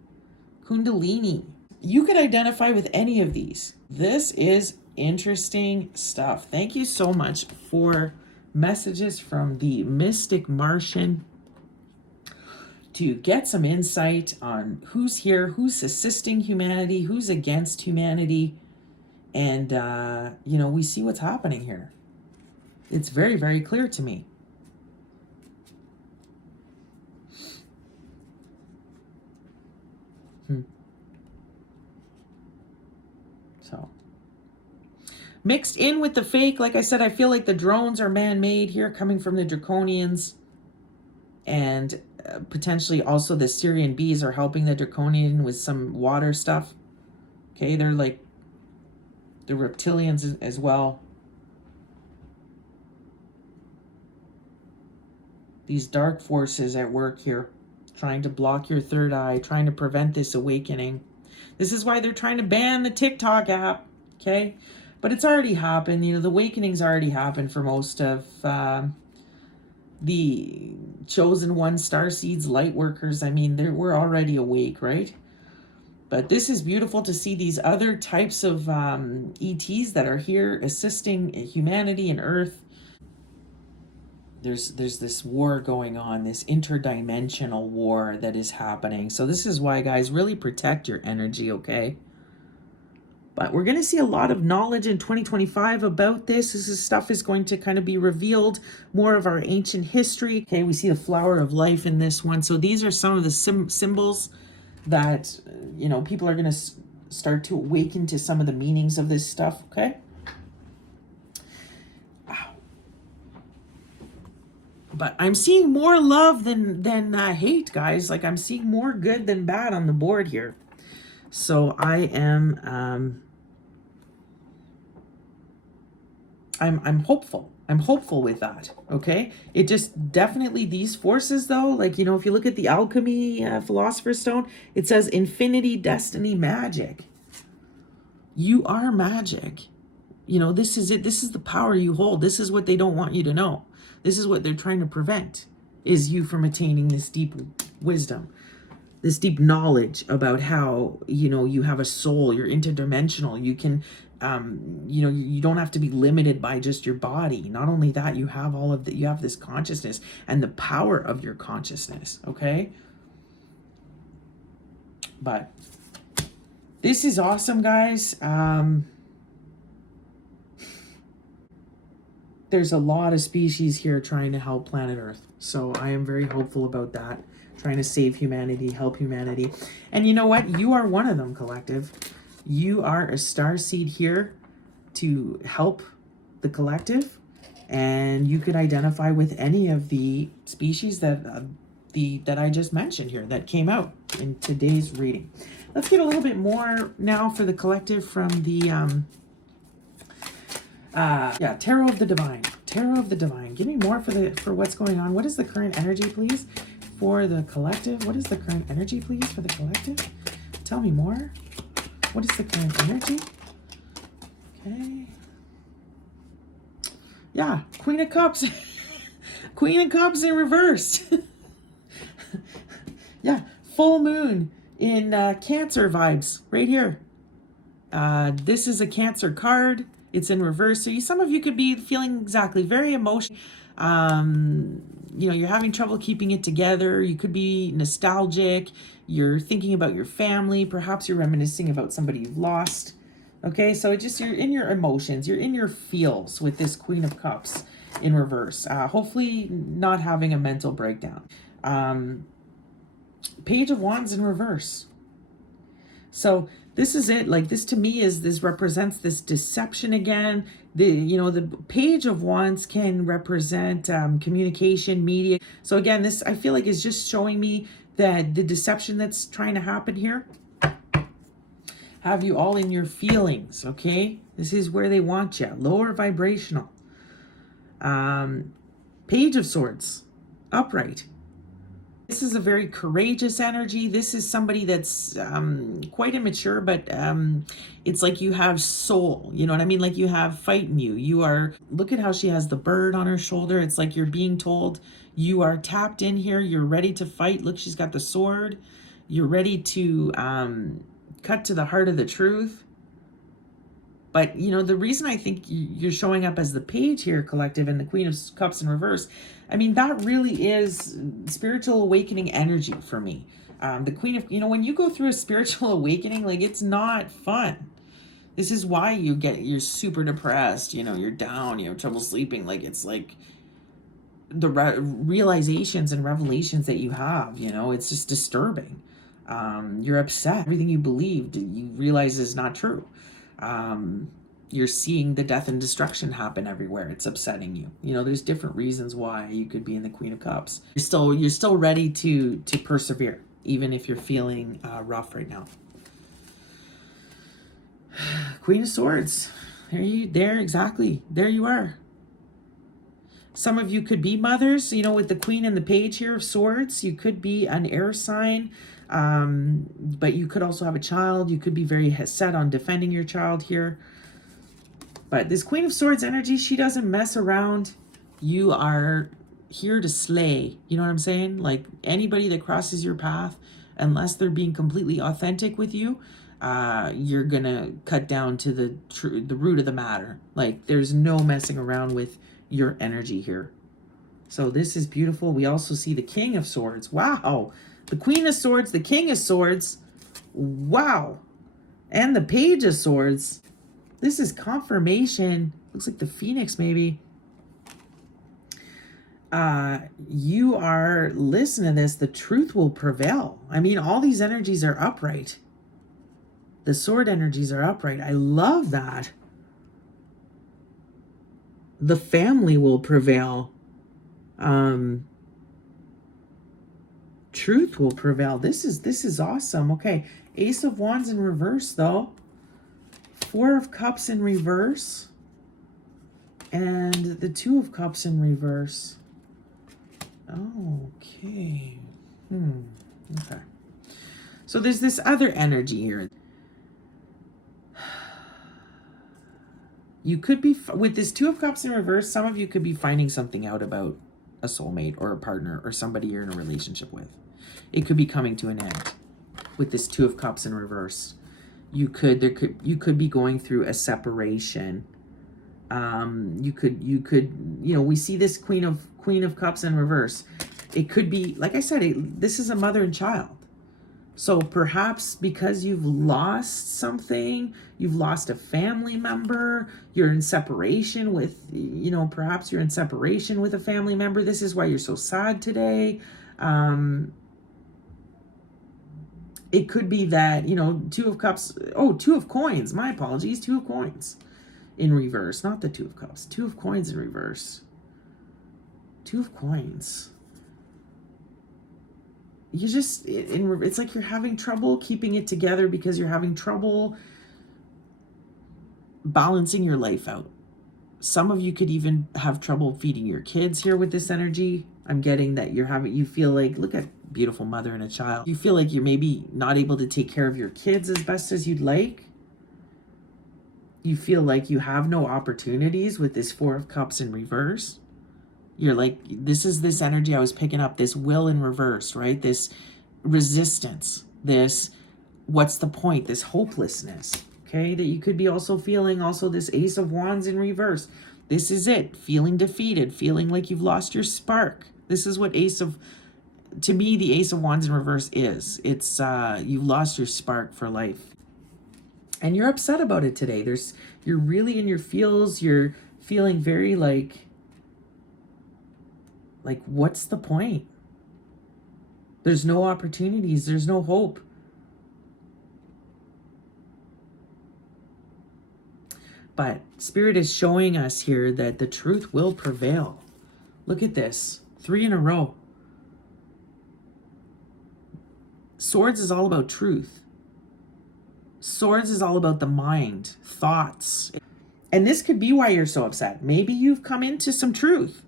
kundalini. You could identify with any of these. This is interesting stuff. Thank you so much for messages from the Mystic Martian to get some insight on who's here, who's assisting humanity, who's against humanity. And, we see what's happening here. It's very, very clear to me. So, mixed in with the fake, like I said, I feel like the drones are man-made here, coming from the Draconians. And potentially also the Sirian bees are helping the Draconian with some water stuff. Okay, they're like the reptilians as well. These dark forces at work here, trying to block your third eye, trying to prevent this awakening. This is why they're trying to ban the TikTok app, okay? But it's already happened. The awakening's already happened for most of the chosen one, Starseeds, light workers. I mean, we're already awake, right? But this is beautiful to see these other types of ETs that are here assisting humanity and Earth. There's this war going on, this interdimensional war that is happening. So this is why, guys, really protect your energy, okay? But we're going to see a lot of knowledge in 2025 about this. Stuff is going to kind of be revealed, more of our ancient history. Okay, we see the flower of life in this one. So these are some of the symbols that, people are going to start to awaken to some of the meanings of this stuff, okay? But I'm seeing more love than hate, guys. Like, I'm seeing more good than bad on the board here. So I am I'm hopeful. I'm hopeful with that, okay? It just definitely, these forces though, like, if you look at the alchemy philosopher's stone, it says infinity, destiny, magic. You are magic. This is it. This is the power you hold. This is what they don't want you to know. This is what they're trying to prevent, is you from attaining this deep wisdom, this deep knowledge about how, you have a soul, you're interdimensional, you can, you don't have to be limited by just your body. Not only that, you have all of that, you have this consciousness and the power of your consciousness, okay? But this is awesome, guys. There's a lot of species here trying to help planet Earth. So I am very hopeful about that. Trying to save humanity, help humanity. And you know what? You are one of them, collective. You are a starseed here to help the collective. And you could identify with any of the species that I just mentioned here that came out in today's reading. Let's get a little bit more now for the collective from the Tarot of the Divine. Tarot of the Divine. Give me more for what's going on. What is the current energy, please, for the collective? What is the current energy, please, for the collective? Tell me more. What is the current energy? Okay. Yeah, Queen of Cups. Queen of Cups in reverse. Yeah, full moon. in Cancer vibes right here. This is a Cancer card. It's in reverse. So some of you could be feeling exactly very emotional. You know, you're having trouble keeping it together. You could be nostalgic. You're thinking about your family. Perhaps you're reminiscing about somebody you've lost. Okay, so you're in your emotions. You're in your feels with this Queen of Cups in reverse. Hopefully not having a mental breakdown. Page of Wands in reverse. So this is it. Like, this to me this represents this deception again. The Page of Wands can represent communication, media. So again, this I feel like is just showing me that the deception that's trying to happen here have you all in your feelings. Okay, this is where they want you, lower vibrational. Page of Swords, upright. This is a very courageous energy. This is somebody that's quite immature, but it's like you have soul. You know what I mean? Like you have fight in you. You are, look at how she has the bird on her shoulder. It's like you're being told you are tapped in here. You're ready to fight. Look, she's got the sword. You're ready to cut to the heart of the truth. But, you know, the reason I think you're showing up as the Page here, collective, and the Queen of Cups in reverse, I mean, that really is spiritual awakening energy for me. The Queen of, you know, when you go through a spiritual awakening, like, it's not fun. This is why you're super depressed, you know, you're down, you have trouble sleeping. Like, it's like the realizations and revelations that you have, you know, it's just disturbing. You're upset. Everything you believed, you realize is not true. You're seeing the death and destruction happen everywhere. It's upsetting you. You know, there's different reasons why you could be in the Queen of Cups. You're still ready to persevere, even if you're feeling rough right now. Queen of Swords. Exactly. There you are. Some of you could be mothers, you know, with the Queen and the Page here of Swords. You could be an air sign, but you could also have a child. You could be very set on defending your child here. But this Queen of Swords energy, she doesn't mess around. You are here to slay. You know what I'm saying? Like, anybody that crosses your path, unless they're being completely authentic with you, you're going to cut down to the root of the matter. Like, there's no messing around with your energy here. So this is beautiful. We also see the King of Swords. Wow. The Queen of Swords, the King of Swords. Wow. And the Page of Swords. This is confirmation. Looks like the Phoenix, maybe. You are, listen to this, the truth will prevail. I mean, all these energies are upright. The sword energies are upright. I love that. The family will prevail. Truth will prevail. This is awesome. Okay, Ace of Wands in reverse, though. Four of Cups in reverse. And the Two of Cups in reverse. Okay. Okay. So there's this other energy here. You could be, with this Two of Cups in reverse, some of you could be finding something out about a soulmate or a partner or somebody you're in a relationship with. It could be coming to an end with this Two of Cups in reverse. You could be going through a separation. You could, you know, we see this Queen of Cups in reverse. It could be, like I said, this is a mother and child. So perhaps because you've lost something, you've lost a family member, you're in separation with, you know, perhaps you're in separation with a family member. This is why you're so sad today. It could be that, you know, Two of Cups, Two of Coins, my apologies, Two of Coins in reverse, not the Two of Cups, Two of Coins in reverse. Two of Coins. You just, it's like you're having trouble keeping it together because you're having trouble balancing your life out. Some of you could even have trouble feeding your kids here with this energy. I'm getting that you feel like, look at beautiful mother and a child. You feel like you're maybe not able to take care of your kids as best as you'd like. You feel like you have no opportunities with this Four of Cups in reverse. You're like, this is this energy I was picking up, this will in reverse, right? This resistance. this, what's the point, this hopelessness, okay, that you could be also feeling. Also this Ace of Wands in reverse. This is it, feeling defeated, feeling like you've lost your spark. This is what to me, the Ace of Wands in reverse is. It's you've lost your spark for life. And you're upset about it today. You're really in your feels. You're feeling very like what's the point? There's no opportunities. There's no hope. But Spirit is showing us here that the truth will prevail. Look at this. 3 in a row. Swords is all about truth. Swords is all about the mind, thoughts. And this could be why you're so upset. Maybe you've come into some truth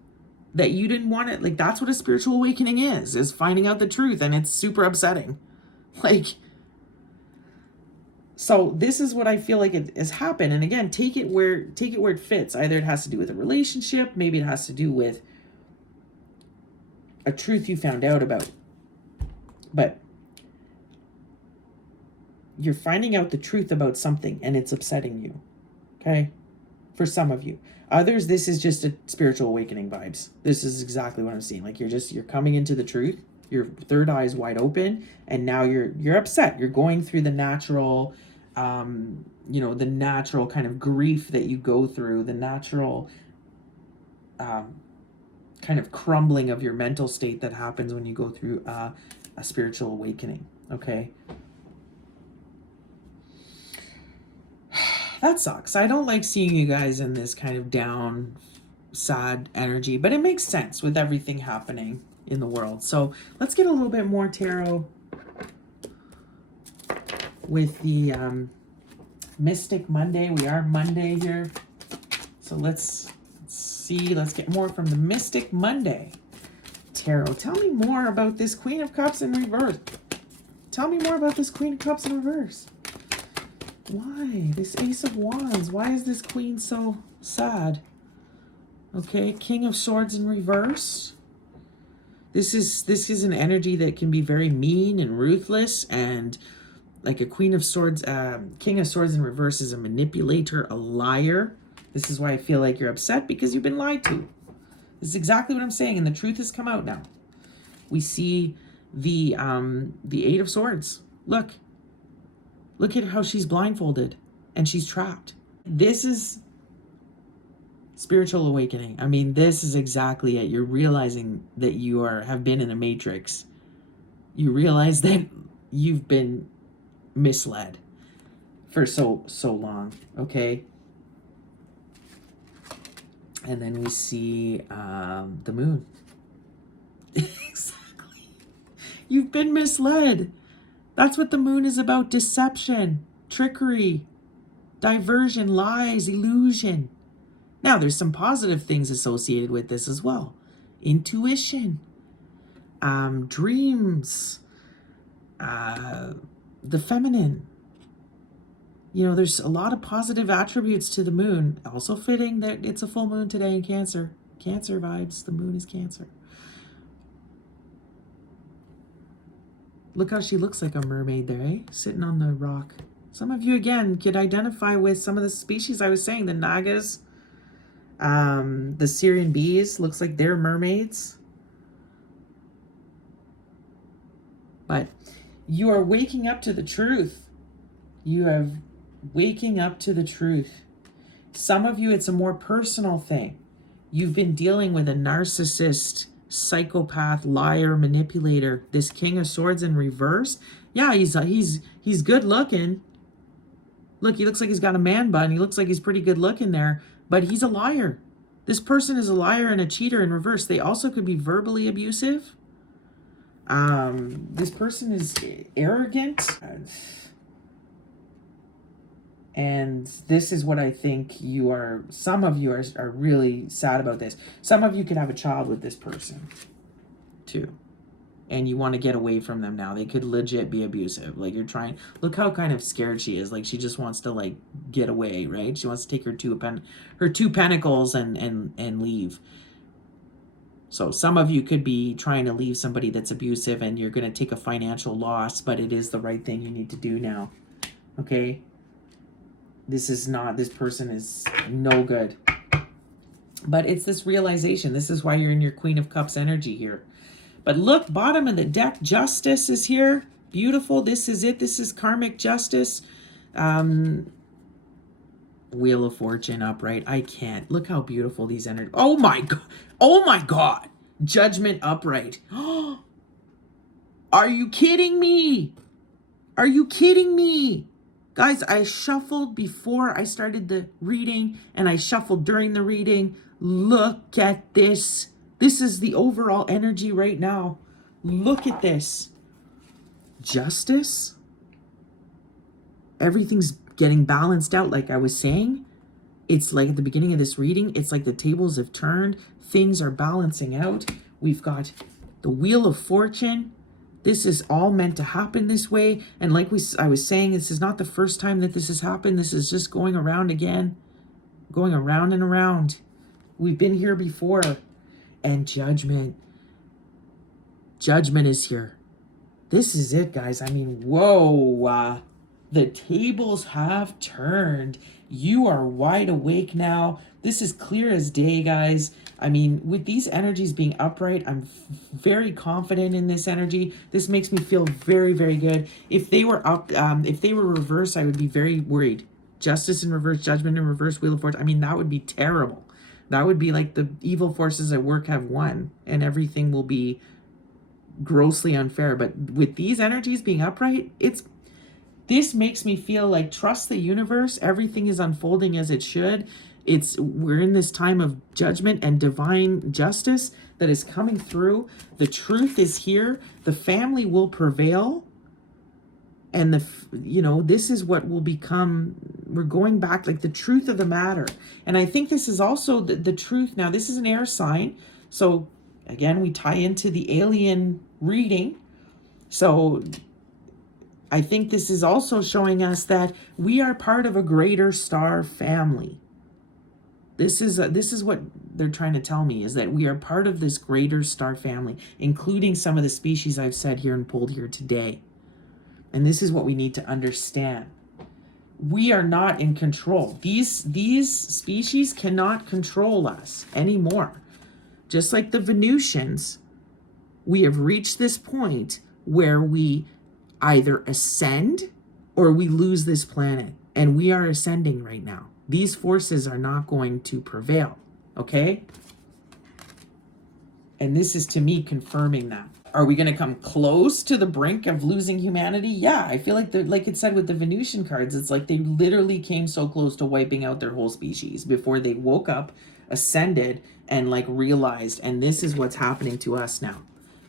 that you didn't want it. Like, that's what a spiritual awakening is finding out the truth, and it's super upsetting. Like, so this is what I feel like it has happened. And again, take it where it fits. Either it has to do with a relationship, maybe it has to do with a truth you found out about. But you're finding out the truth about something and it's upsetting you. Okay? For some of you. Others, this is just a spiritual awakening vibes. This is exactly what I'm seeing. Like, you're coming into the truth. Your third eye is wide open, and now you're upset. You're going through the natural, the natural kind of grief that you go through, the natural kind of crumbling of your mental state that happens when you go through a spiritual awakening. Okay. That sucks. I don't like seeing you guys in this kind of down, sad energy, but it makes sense with everything happening in the world. So let's get a little bit more tarot with the Mystic Monday. We are Monday here. So let's see. Let's get more from the Mystic Monday tarot. Tell me more about this Queen of Cups in reverse. Tell me more about this Queen of Cups in reverse. Why? This Ace of Wands. Why is this Queen so sad? Okay, King of Swords in reverse. This is an energy that can be very mean and ruthless, and like a Queen of Swords, King of Swords in reverse is a manipulator, a liar. This is why I feel like you're upset, because you've been lied to. This is exactly what I'm saying, and the truth has come out now. We see the 8 of Swords. Look at how she's blindfolded and she's trapped. This is spiritual awakening. I mean, this is exactly it. You're realizing that you have been in a matrix. You realize that you've been misled for so long, okay? And then we see the moon. Exactly. You've been misled. That's what the moon is about. Deception, trickery, diversion, lies, illusion. Now, there's some positive things associated with this as well. Intuition, dreams, the feminine. There's a lot of positive attributes to the moon. Also fitting that it's a full moon today in Cancer. Cancer vibes. The moon is Cancer. Look how she looks like a mermaid there, eh? Sitting on the rock. Some of you, again, could identify with some of the species I was saying. The Nagas, the Sirian bees. Looks like they're mermaids. But you are waking up to the truth. You have waking up to the truth. Some of you, it's a more personal thing. You've been dealing with a narcissist, psychopath, liar, manipulator. This King of Swords in reverse. Yeah, he's good looking. Look, he looks like he's got a man bun. He looks like he's pretty good looking there, but he's a liar. This person is a liar and a cheater in reverse. They also could be verbally abusive. This person is arrogant. And this is what I think some of you are really sad about this. Some of you could have a child with this person too. And you want to get away from them now. They could legit be abusive. Like, you're trying, look how kind of scared she is. Like, she just wants to get away, right? She wants to take her two pentacles and leave. So some of you could be trying to leave somebody that's abusive and you're going to take a financial loss, but it is the right thing you need to do now. Okay? This person is no good. But it's this realization. This is why you're in your Queen of Cups energy here. But look, bottom of the deck, justice is here. Beautiful. This is it. This is karmic justice. Wheel of Fortune upright. I can't. Look how beautiful these energies. Oh my God. Oh my God. Judgment upright. Are you kidding me? Are you kidding me? Guys, I shuffled before I started the reading and I shuffled during the reading. Look at this. This is the overall energy right now. Look at this. Justice. Everything's getting balanced out, like I was saying. It's like at the beginning of this reading, it's like the tables have turned. Things are balancing out. We've got the Wheel of Fortune. This is all meant to happen this way. And like I was saying, this is not the first time that this has happened. This is just going around again. Going around and around. We've been here before. And judgment. Judgment is here. This is it, guys. I mean, whoa. The tables have turned. You are wide awake now. This is clear as day, guys. I mean, with these energies being upright, I'm very confident in this energy. This makes me feel very, very good. If they were if they were reversed, I would be very worried. Justice in reverse, judgment in reverse, Wheel of Fortune. I mean, that would be terrible. That would be like the evil forces at work have won, and everything will be grossly unfair. But with these energies being upright, this makes me feel like trust the universe. Everything is unfolding as it should. We're in this time of judgment and divine justice that is coming through. The truth is here. The family will prevail. And this is what will become, we're going back, like the truth of the matter. And I think this is also the truth. Now, this is an air sign. So again, we tie into the alien reading. So I think this is also showing us that we are part of a greater star family. This is what they're trying to tell me, is that we are part of this greater star family, including some of the species I've said here and pulled here today. And this is what we need to understand. We are not in control. These species cannot control us anymore. Just like the Venusians, we have reached this point where we either ascend or we lose this planet. And we are ascending right now. These forces are not going to prevail, okay? And this is, to me, confirming that. Are we going to come close to the brink of losing humanity? Yeah, I feel like, like it said with the Venusian cards, it's like they literally came so close to wiping out their whole species before they woke up, ascended, and like realized. And this is what's happening to us now.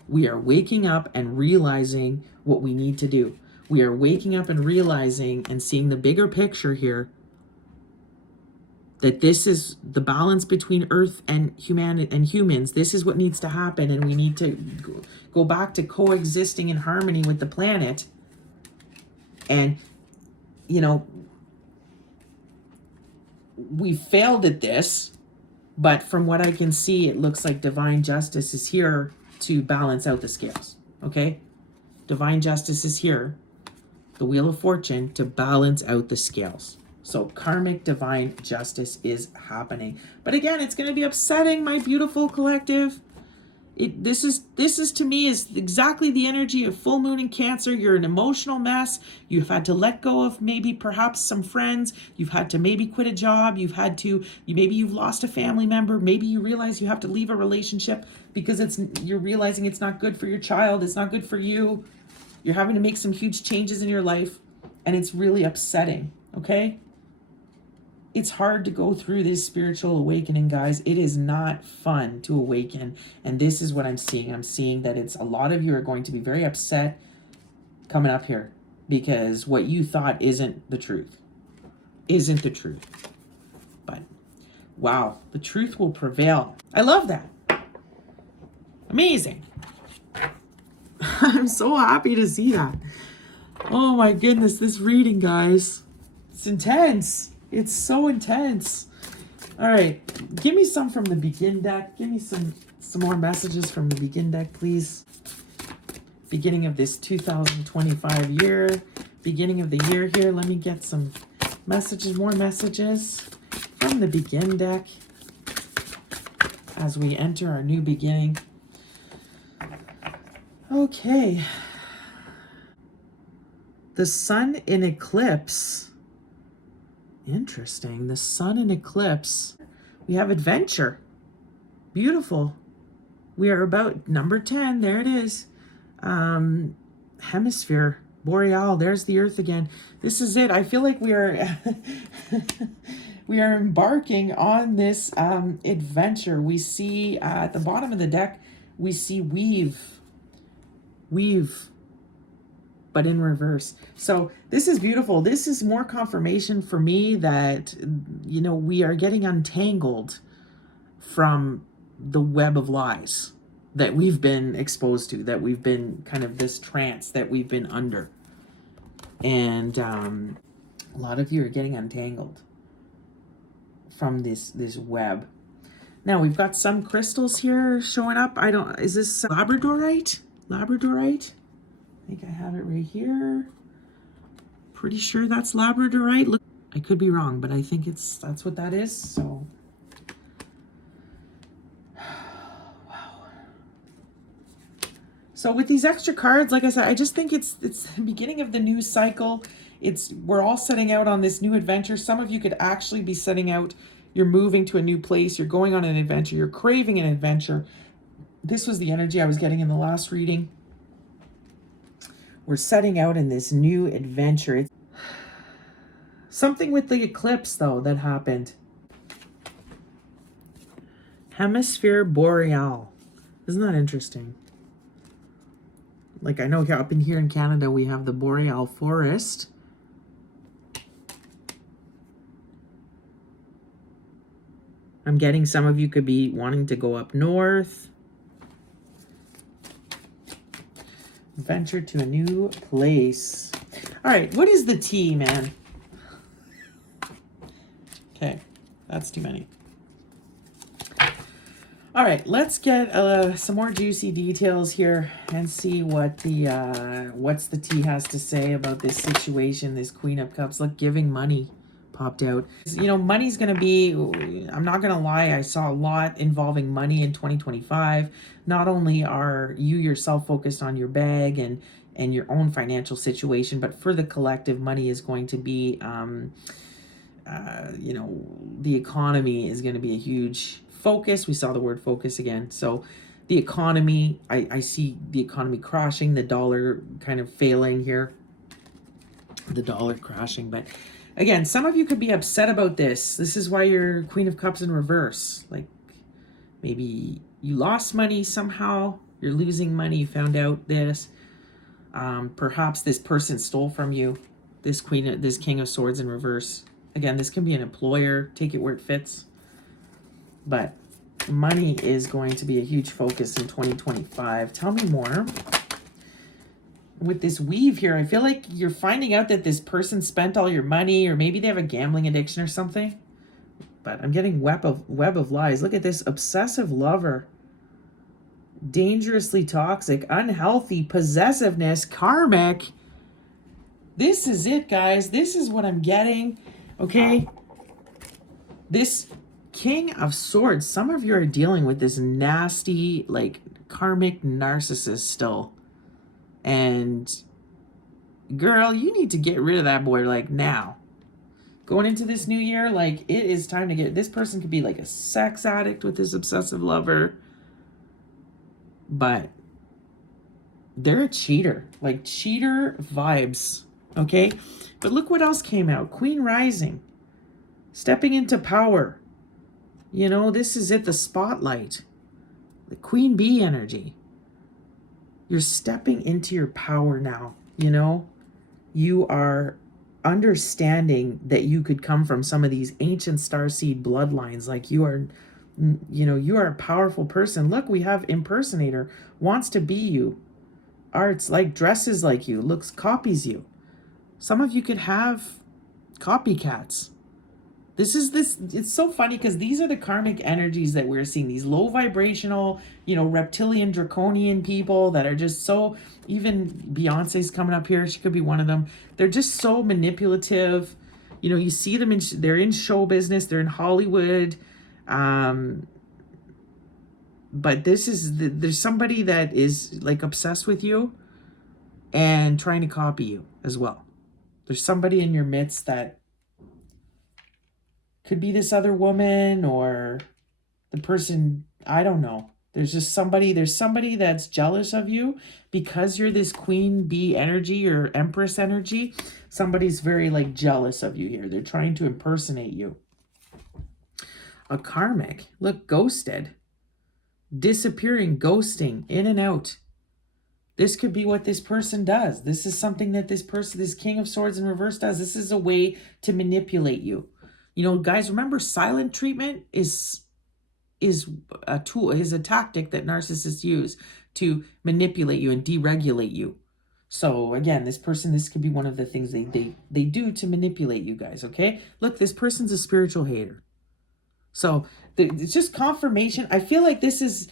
We are waking up and realizing what we need to do. We are waking up and realizing and seeing the bigger picture here, that this is the balance between Earth and humans. This is what needs to happen, and we need to go back to coexisting in harmony with the planet. And, we failed at this, but from what I can see, it looks like divine justice is here to balance out the scales, okay? Divine justice is here, the Wheel of Fortune, to balance out the scales. So karmic divine justice is happening. But again, it's going to be upsetting, my beautiful collective. This is to me is exactly the energy of full moon in Cancer. You're an emotional mess. You've had to let go of maybe perhaps some friends. You've had to maybe quit a job. Maybe you've lost a family member. Maybe you realize you have to leave a relationship because you're realizing it's not good for your child. It's not good for you. You're having to make some huge changes in your life, and it's really upsetting, okay? It's hard to go through this spiritual awakening, guys. It is not fun to awaken. And this is what I'm seeing. I'm seeing that a lot of you are going to be very upset coming up here because what you thought isn't the truth. Isn't the truth. But, wow, the truth will prevail. I love that. Amazing. I'm so happy to see that. Oh my goodness, this reading, guys. It's intense. It's so intense. All right, give me some from the begin deck. Give me some Some more messages from the Begin deck, please. Beginning of this 2025 year. Beginning of the year here. Let me get some messages, more messages from the Begin deck as we enter our new beginning. Okay. The sun in eclipse. Interesting. The sun in eclipse. We have adventure. Beautiful. We are about number 10. There it is. Hemisphere. Boreal. There's the Earth again. This is it. I feel like we are we are embarking on this adventure. We see at the bottom of the deck, we see weave, but in reverse. So this is beautiful. This is more confirmation for me that, you know, we are getting untangled from the web of lies that we've been exposed to, that we've been kind of this trance that we've been under. And a lot of you are getting untangled from this web. Now we've got some crystals here showing up. Is this labradorite? Labradorite? I think I have it right here. Pretty sure that's labradorite. Look, I could be wrong, but I think that's what that is. So, wow. So with these extra cards, like I said, I just think it's the beginning of the new cycle. We're all setting out on this new adventure. Some of you could actually be setting out. You're moving to a new place. You're going on an adventure. You're craving an adventure. This was the energy I was getting in the last reading. We're setting out in this new adventure. It's something with the eclipse, though, that happened. Hemisphere Boreal. Isn't that interesting? Like, I know up in here in Canada, we have the Boreal Forest. I'm getting some of you could be wanting to go up north. Venture to a new place. All right, what is the tea, man? Okay, that's too many. All right, let's get some more juicy details here and see what what's the tea has to say about this situation, this Queen of Cups. Look, giving money popped out. You know, money's going to be, I'm not going to lie, I saw a lot involving money in 2025. Not only are you yourself focused on your bag and your own financial situation, but for the collective, money is going to be, you know, the economy is going to be a huge focus. We saw the word focus again. So the economy, I see the economy crashing, the dollar kind of failing here, the dollar crashing. But again, some of you could be upset about this. This is why you're Queen of Cups in reverse. Like, maybe you lost money somehow. You're losing money. You found out this. Perhaps this person stole from you. This King of Swords in reverse. Again, this can be an employer. Take it where it fits. But money is going to be a huge focus in 2025. Tell me more. With this weave here, I feel like you're finding out that this person spent all your money, or maybe they have a gambling addiction or something. But I'm getting web of lies. Look at this obsessive lover. Dangerously toxic, unhealthy, possessiveness, karmic. This is it, guys. This is what I'm getting. Okay? This King of Swords. Some of you are dealing with this nasty, like, karmic narcissist still. And girl, you need to get rid of that boy, like, now. Going into this new year, like, it is time to get, this person could be like a sex addict with this obsessive lover, but they're a cheater, like cheater vibes, okay? But look what else came out. Queen Rising, stepping into power. You know, this is it, the spotlight, the Queen Bee energy. You're stepping into your power now, you know? You are understanding that you could come from some of these ancient starseed bloodlines. Like, you are, you know, you are a powerful person. Look, we have impersonator, wants to be you. Arts, like, dresses like you, looks, copies you. Some of you could have copycats. It's so funny because these are the karmic energies that we're seeing, these low vibrational, reptilian, draconian people that are just so, even Beyonce's coming up here, she could be one of them. They're just so manipulative. You see them they're in show business, they're in Hollywood. But there's somebody that is like obsessed with you and trying to copy you as well. There's somebody in your midst that could be this other woman or the person, I don't know. There's somebody that's jealous of you because you're this queen bee energy or empress energy. Somebody's very like jealous of you here. They're trying to impersonate you. A karmic, look, ghosted, disappearing, ghosting, in and out. This could be what this person does. This is something that this King of Swords in reverse does. This is a way to manipulate you. Guys, remember, silent treatment is a tool, is a tactic that narcissists use to manipulate you and deregulate you. So again, this could be one of the things they do to manipulate you guys, okay? Look, this person's a spiritual hater. So it's just confirmation. I feel like this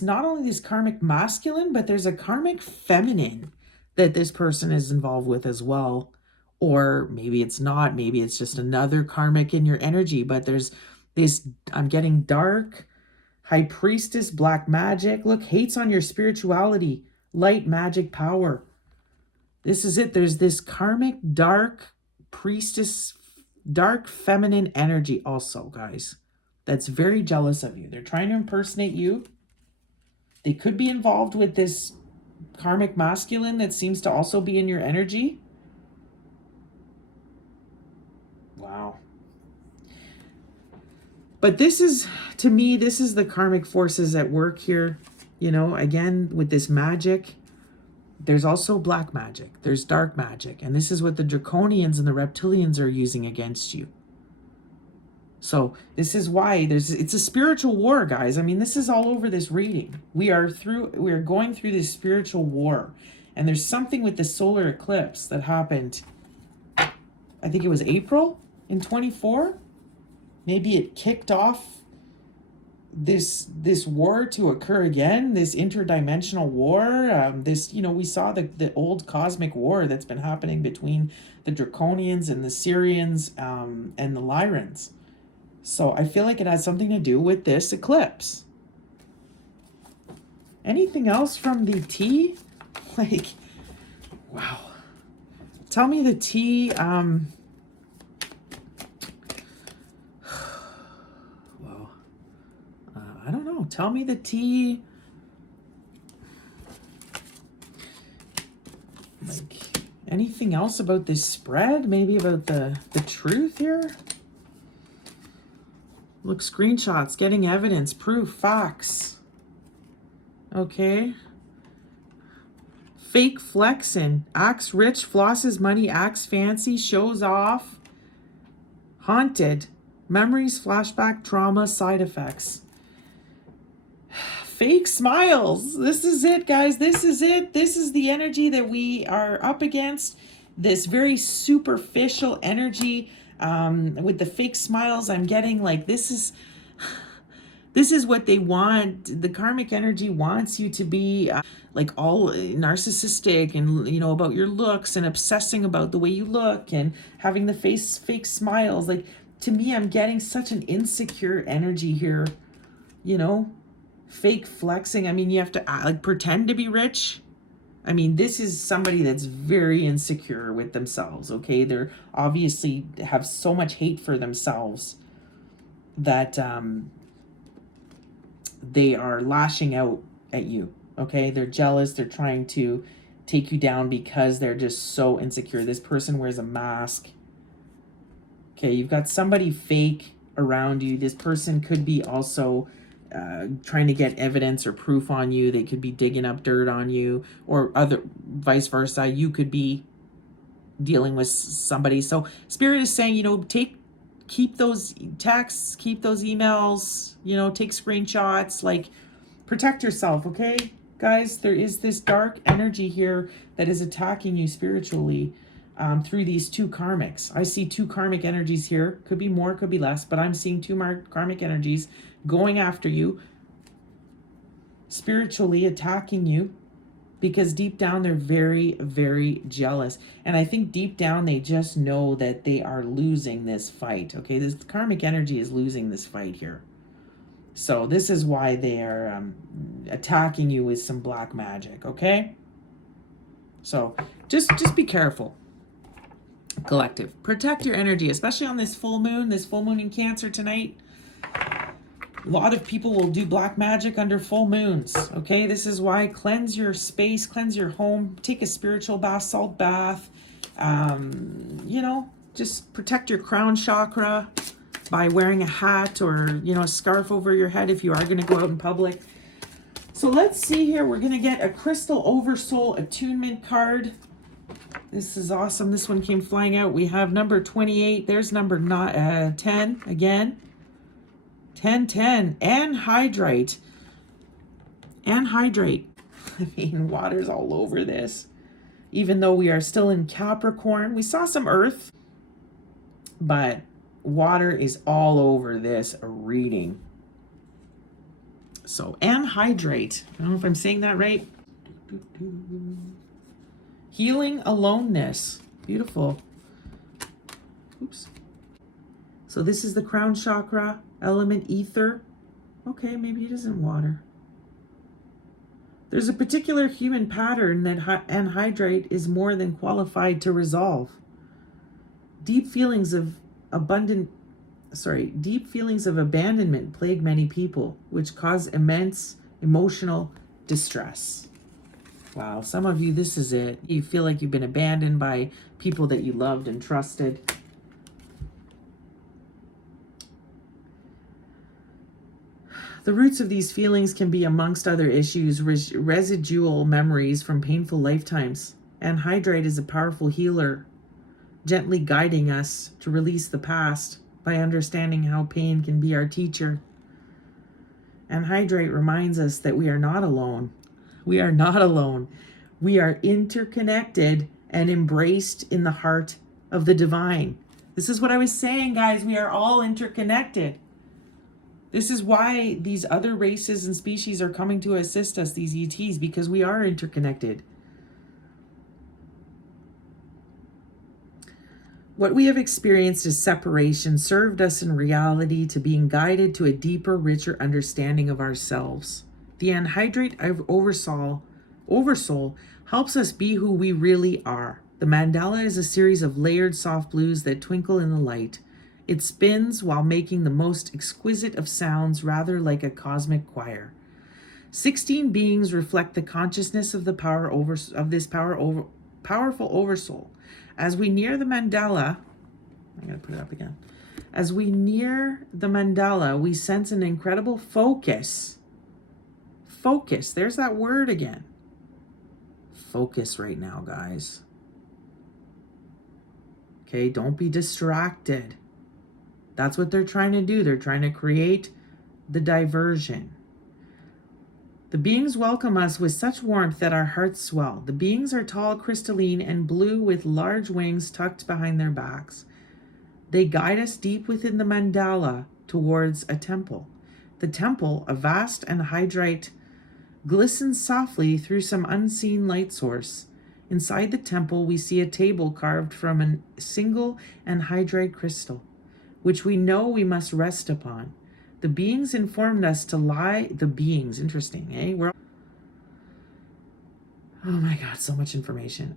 not only this karmic masculine, but there's a karmic feminine that this person is involved with as well. Or maybe it's not, maybe it's just another karmic in your energy, but there's this, I'm getting dark, high priestess, black magic. Look, hates on your spirituality, light magic power. This is it. There's this karmic dark priestess, dark feminine energy also, guys, that's very jealous of you. They're trying to impersonate you. They could be involved with this karmic masculine that seems to also be in your energy. Wow. But this is, to me, this is the karmic forces at work here. Again, with this magic, there's also black magic. There's dark magic. And this is what the Draconians and the Reptilians are using against you. So this is why it's a spiritual war, guys. I mean, this is all over this reading. We are going through this spiritual war. And there's something with the solar eclipse that happened, I think it was April in 24. Maybe it kicked off this war to occur again, this interdimensional war. We saw the old cosmic war that's been happening between the Draconians and the Sirians and the Lyrans. So I feel like it has something to do with this eclipse. Anything else from the tea? Like, wow. Tell me the tea. I don't know. Tell me the tea. Like, anything else about this spread? Maybe about the truth here? Look, screenshots, getting evidence, proof, facts. Okay. Fake flexing, acts rich, flosses money, acts fancy, shows off. Haunted, memories, flashback, trauma, side effects. Fake smiles. This is it, guys. This is it. This is the energy that we are up against. This very superficial energy. With the fake smiles, I'm getting like this is what they want. The karmic energy wants you to be like all narcissistic and about your looks and obsessing about the way you look and having the fake smiles. Like, to me, I'm getting such an insecure energy here. Fake flexing. I mean, you have to pretend to be rich. I mean, this is somebody that's very insecure with themselves, okay? They're obviously have so much hate for themselves that they are lashing out at you, okay? They're jealous. They're trying to take you down because they're just so insecure. This person wears a mask. Okay, you've got somebody fake around you. This person could be also trying to get evidence or proof on you. They could be digging up dirt on you, or vice versa. You could be dealing with somebody. So Spirit is saying, keep those texts, keep those emails, take screenshots, like, protect yourself, okay? Guys, there is this dark energy here that is attacking you spiritually. through these two karmics. I see two karmic energies here. Could be more, could be less, but I'm seeing two karmic energies going after you, spiritually attacking you, because deep down they're very, very jealous. And I think deep down they just know that they are losing this fight. Okay, this karmic energy is losing this fight here. So this is why they are attacking you with some black magic, okay? So just be careful. Collective. Protect your energy, especially on this full moon in Cancer tonight. A lot of people will do black magic under full moons, okay? This is why cleanse your space, cleanse your home, take a spiritual bath, salt bath. You know, just protect your crown chakra by wearing a hat or, you know, a scarf over your head if you are going to go out in public. So let's see here. We're going to get a Crystal Oversoul Attunement card. This is awesome. This one came flying out. We have number 28. There's number 10 again. 1010. Anhydrite. Anhydrite. I mean, water's all over this. Even though we are still in Capricorn. We saw some earth. But water is all over this reading. So, anhydrite. I don't know if I'm saying that right. Healing aloneness. Beautiful. Oops. So this is the crown chakra, element ether. Okay, maybe it isn't water. There's a particular human pattern that anhydrite is more than qualified to resolve. Deep feelings of abandonment plague many people, which cause immense emotional distress. Wow, some of you, this is it. You feel like you've been abandoned by people that you loved and trusted. The roots of these feelings can be, amongst other issues, residual memories from painful lifetimes. Anhydrite is a powerful healer, gently guiding us to release the past by understanding how pain can be our teacher. Anhydrite reminds us that we are not alone. We are not alone. We are interconnected and embraced in the heart of the divine. This is what I was saying, guys. We are all interconnected. This is why these other races and species are coming to assist us, these ETs, because we are interconnected. What we have experienced as separation served us in reality to being guided to a deeper, richer understanding of ourselves. The anhydrite oversoul helps us be who we really are. The mandala is a series of layered soft blues that twinkle in the light. It spins while making the most exquisite of sounds, rather like a cosmic choir. 16 beings reflect the consciousness of the powerful oversoul. As we near the mandala, I gotta put it up again. As we near the mandala, we sense an incredible focus. Focus, there's that word again. Focus right now, guys. Okay, don't be distracted. That's what they're trying to do. They're trying to create the diversion. The beings welcome us with such warmth that our hearts swell. The beings are tall, crystalline, and blue with large wings tucked behind their backs. They guide us deep within the mandala towards a temple. The temple, a vast anhydrite, glistens softly through some unseen light source. Inside the temple, we see a table carved from a single anhydrite crystal, which we know we must rest upon. The beings informed us to lie. The beings, interesting, eh? Oh my God, so much information.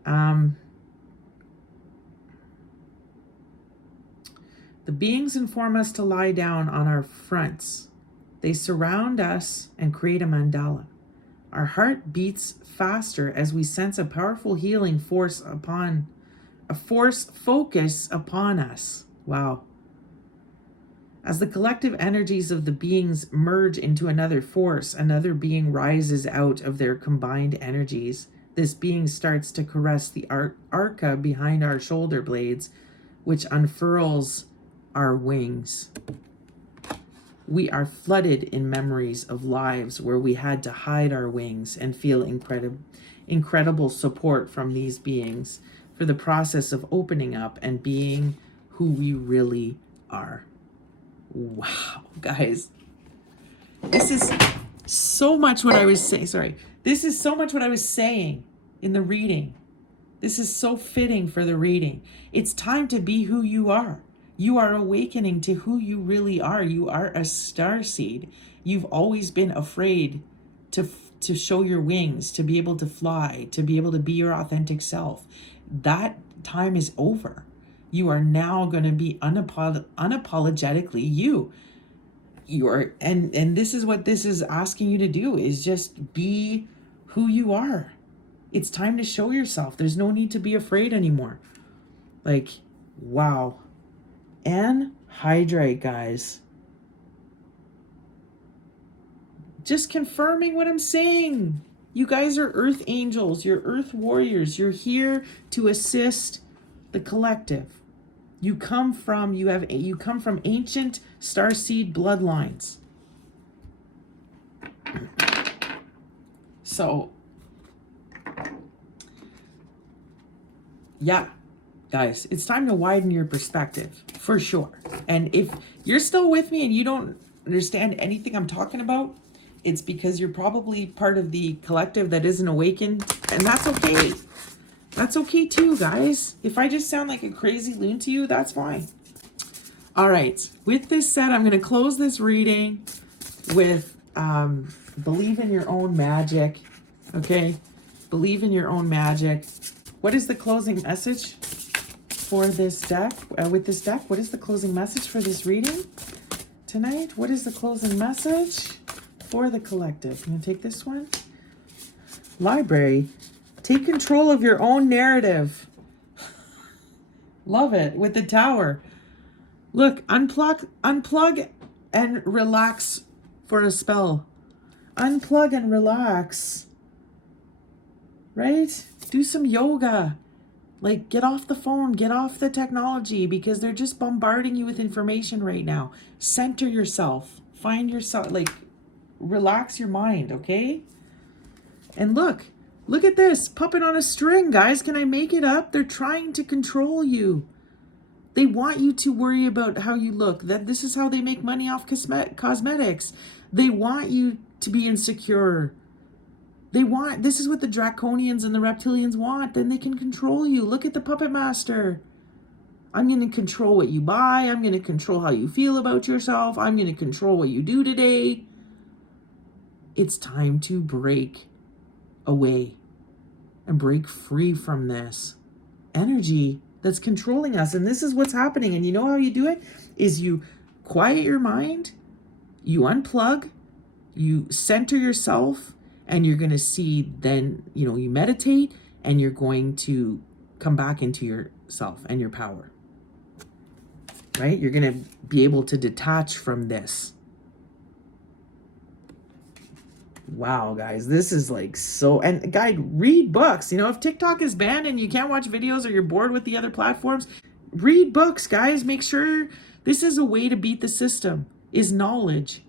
The beings inform us to lie down on our fronts. They surround us and create a mandala. Our heart beats faster as we sense a powerful healing focus upon us. Wow. As the collective energies of the beings merge into another force, another being rises out of their combined energies. This being starts to caress the arca behind our shoulder blades, which unfurls our wings. We are flooded in memories of lives where we had to hide our wings and feel incredible support from these beings, for the process of opening up and being who we really are. Wow, guys. This is so much what I was saying. Sorry. This is so much what I was saying in the reading. This is so fitting for the reading. It's time to be who you are. You are awakening to who you really are. You are a starseed. You've always been afraid to show your wings, to be able to fly, to be able to be your authentic self. That time is over. You are now going to be unapologetically you. You are, and this is what this is asking you to do, is just be who you are. It's time to show yourself. There's no need to be afraid anymore. Like, wow. And hydrate, guys. Just confirming what I'm saying. You guys are earth angels. You're earth warriors. You're here to assist the collective. You come from ancient starseed bloodlines. So, yeah, guys, it's time to widen your perspective, for sure. And if you're still with me and you don't understand anything I'm talking about, it's because you're probably part of the collective that isn't awakened, and that's okay. That's okay too, guys. If I just sound like a crazy loon to you, that's fine. All right, with this said, I'm going to close this reading with believe in your own magic, okay? Believe in your own magic. What is the closing message for this deck? With this deck, what is the closing message for this reading tonight? What is the closing message for the collective? I'm going to take this one. Library. Take control of your own narrative. Love it. With the Tower. Look, unplug and relax for a spell. Unplug and relax. Right? Do some yoga. Like, get off the phone, get off the technology, because they're just bombarding you with information right now. Center yourself. Find yourself, like, relax your mind, okay? And look at this. Puppet on a string, guys. Can I make it up? They're trying to control you. They want you to worry about how you look. This is how they make money off cosmetics. They want you to be insecure. This is what the Draconians and the Reptilians want. Then they can control you. Look at the Puppet Master. I'm going to control what you buy. I'm going to control how you feel about yourself. I'm going to control what you do today. It's time to break away and break free from this energy that's controlling us. And this is what's happening. And you know how you do it? Is you quiet your mind, you unplug, you center yourself, and you're going to see then, you meditate, and you're going to come back into yourself and your power. Right? You're going to be able to detach from this. Wow, guys, this is like so. And guys, read books. If TikTok is banned and you can't watch videos, or you're bored with the other platforms, read books, guys. Make sure this is a way to beat the system, is knowledge.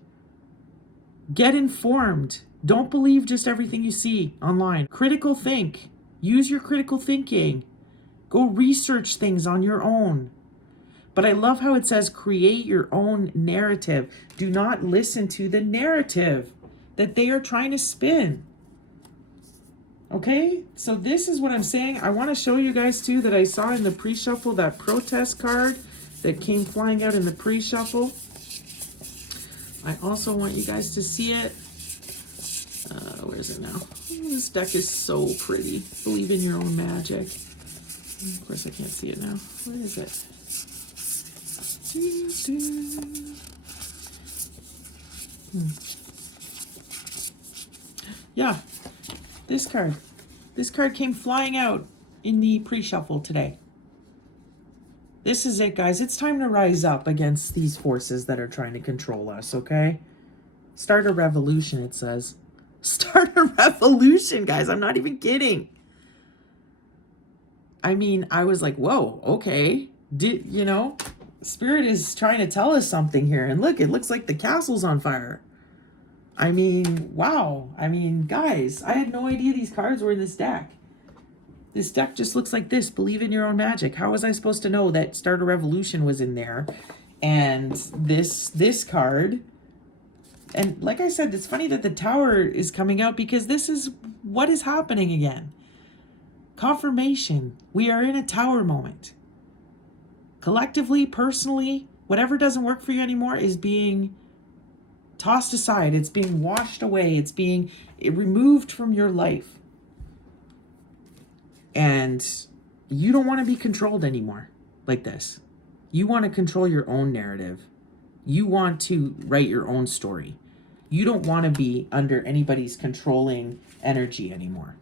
Get informed. Don't believe just everything you see online. Critical think. Use your critical thinking. Go research things on your own. But I love how it says create your own narrative. Do not listen to the narrative that they are trying to spin. Okay? So this is what I'm saying. I want to show you guys too that I saw in the pre-shuffle, that protest card that came flying out in the pre-shuffle. I also want you guys to see it. Where is it now? Oh, this deck is so pretty. Believe in your own magic. Of course, I can't see it now. Where is it? Yeah, this card. This card came flying out in the pre-shuffle today. This is it, guys. It's time to rise up against these forces that are trying to control us, okay? Start a revolution, it says. Start a revolution, guys. I'm not even kidding. I mean, I was like, whoa, okay. Spirit is trying to tell us something here. And look, it looks like the castle's on fire. I mean, wow. I mean, guys, I had no idea these cards were in this deck. This deck just looks like this. Believe in your own magic. How was I supposed to know that Start a Revolution was in there? And this card. And like I said, it's funny that the Tower is coming out because this is what is happening again. Confirmation. We are in a Tower moment. Collectively, personally, whatever doesn't work for you anymore is being tossed aside. It's being washed away. It's being removed from your life. And you don't want to be controlled anymore like this. You want to control your own narrative. You want to write your own story. You don't want to be under anybody's controlling energy anymore.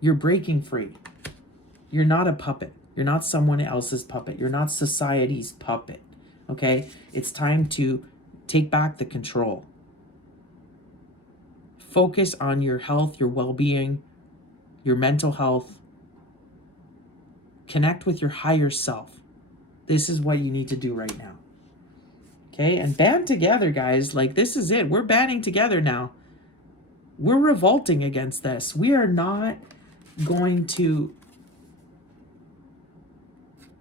You're breaking free. You're not a puppet. You're not someone else's puppet. You're not society's puppet. Okay? It's time to take back the control. Focus on your health, your well-being, your mental health. Connect with your higher self. This is what you need to do right now. Okay? And band together, guys. Like, this is it. We're banding together now. We're revolting against this. We are not going to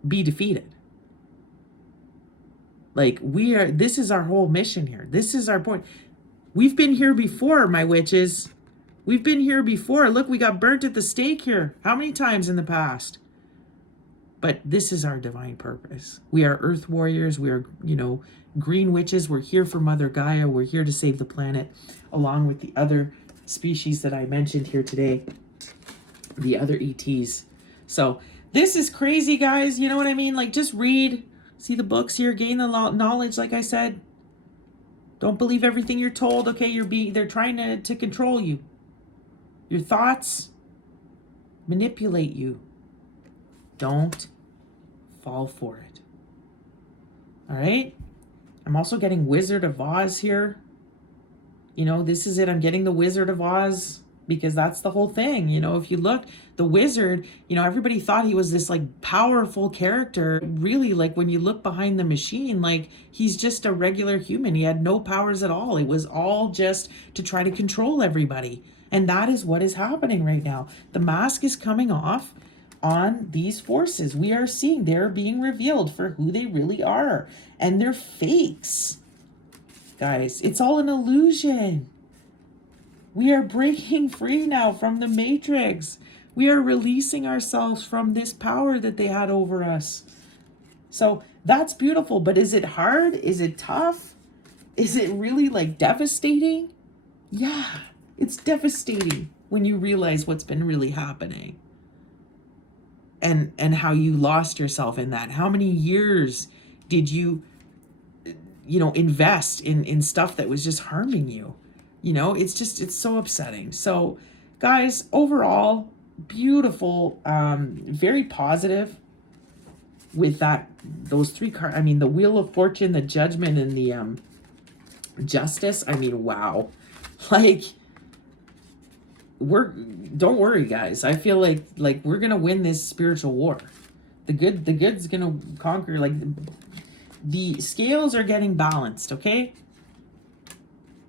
be defeated. Like, this is our whole mission here. This is our point. We've been here before, my witches. We've been here before. Look, we got burnt at the stake here. How many times in the past? But this is our divine purpose. We are earth warriors. We are, green witches. We're here for Mother Gaia. We're here to save the planet, along with the other species that I mentioned here today, the other ETs. So this is crazy, guys. You know what I mean? Like, just read, see the books here, gain the knowledge, like I said. Don't believe everything you're told. Okay, they're trying to control you. Your thoughts manipulate you. Don't fall for it. All right? I'm also getting Wizard of Oz here. This is it. I'm getting the Wizard of Oz because that's the whole thing. If you look, the wizard, everybody thought he was this like powerful character. Really, like when you look behind the machine, like he's just a regular human. He had no powers at all. It was all just to try to control everybody. And that is what is happening right now. The mask is coming off on these forces. We are seeing they're being revealed for who they really are. And they're fakes. Guys, it's all an illusion. We are breaking free now from the matrix. We are releasing ourselves from this power that they had over us. So that's beautiful. But is it hard? Is it tough? Is it really like devastating? Yeah, it's devastating when you realize what's been really happening. And how you lost yourself in that. How many years did you invest in stuff that was just harming you? It's so upsetting. So guys, overall, beautiful, very positive with those three cards. I mean, the Wheel of Fortune, the Judgment, and the Justice. I mean, wow. Like, don't worry, guys. I feel like we're gonna win this spiritual war. The good's gonna conquer. Like, the scales are getting balanced, okay?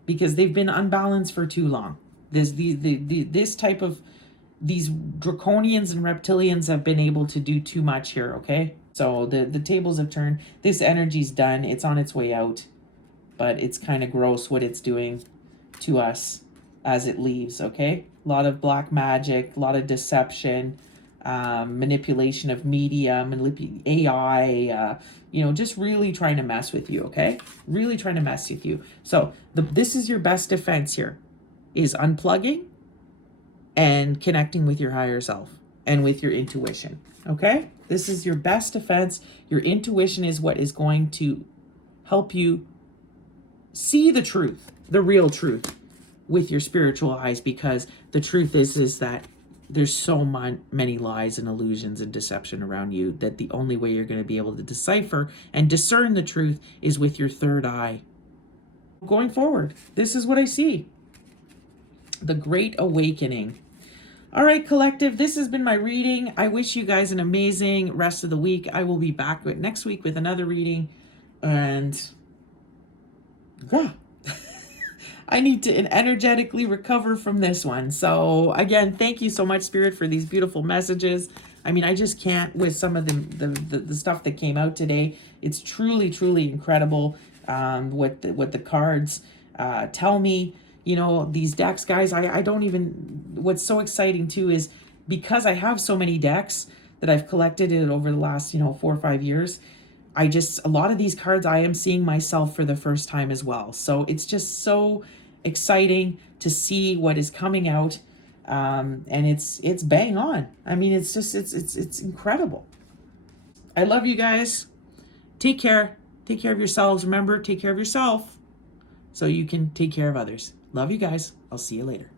Because they've been unbalanced for too long. This type of, these Draconians and Reptilians have been able to do too much here, okay? So the tables have turned. This energy's done. It's on its way out. But it's kind of gross what it's doing to us as it leaves, okay? A lot of black magic, a lot of deception, manipulation of media, AI, just really trying to mess with you, okay? Really trying to mess with you. So this is your best defense here, is unplugging and connecting with your higher self and with your intuition, okay? This is your best defense. Your intuition is what is going to help you see the truth, the real truth, with your spiritual eyes, because the truth is that there's so many lies and illusions and deception around you that the only way you're going to be able to decipher and discern the truth is with your third eye. Going forward, this is what I see. The Great Awakening. All right, collective, this has been my reading. I wish you guys an amazing rest of the week. I will be back next week with another reading. And yeah. I need to energetically recover from this one. So again, thank you so much, Spirit, for these beautiful messages. I mean, I just can't with some of the stuff that came out today. It's truly, truly incredible what the cards tell me. You know, these decks, guys, I don't even, what's so exciting too is because I have so many decks that I've collected it over the last, 4 or 5 years, a lot of these cards, I am seeing myself for the first time as well. So it's just so exciting to see what is coming out. And it's bang on. I mean, it's incredible. I love you guys. Take care. Take care of yourselves. Remember, take care of yourself so you can take care of others. Love you guys. I'll see you later.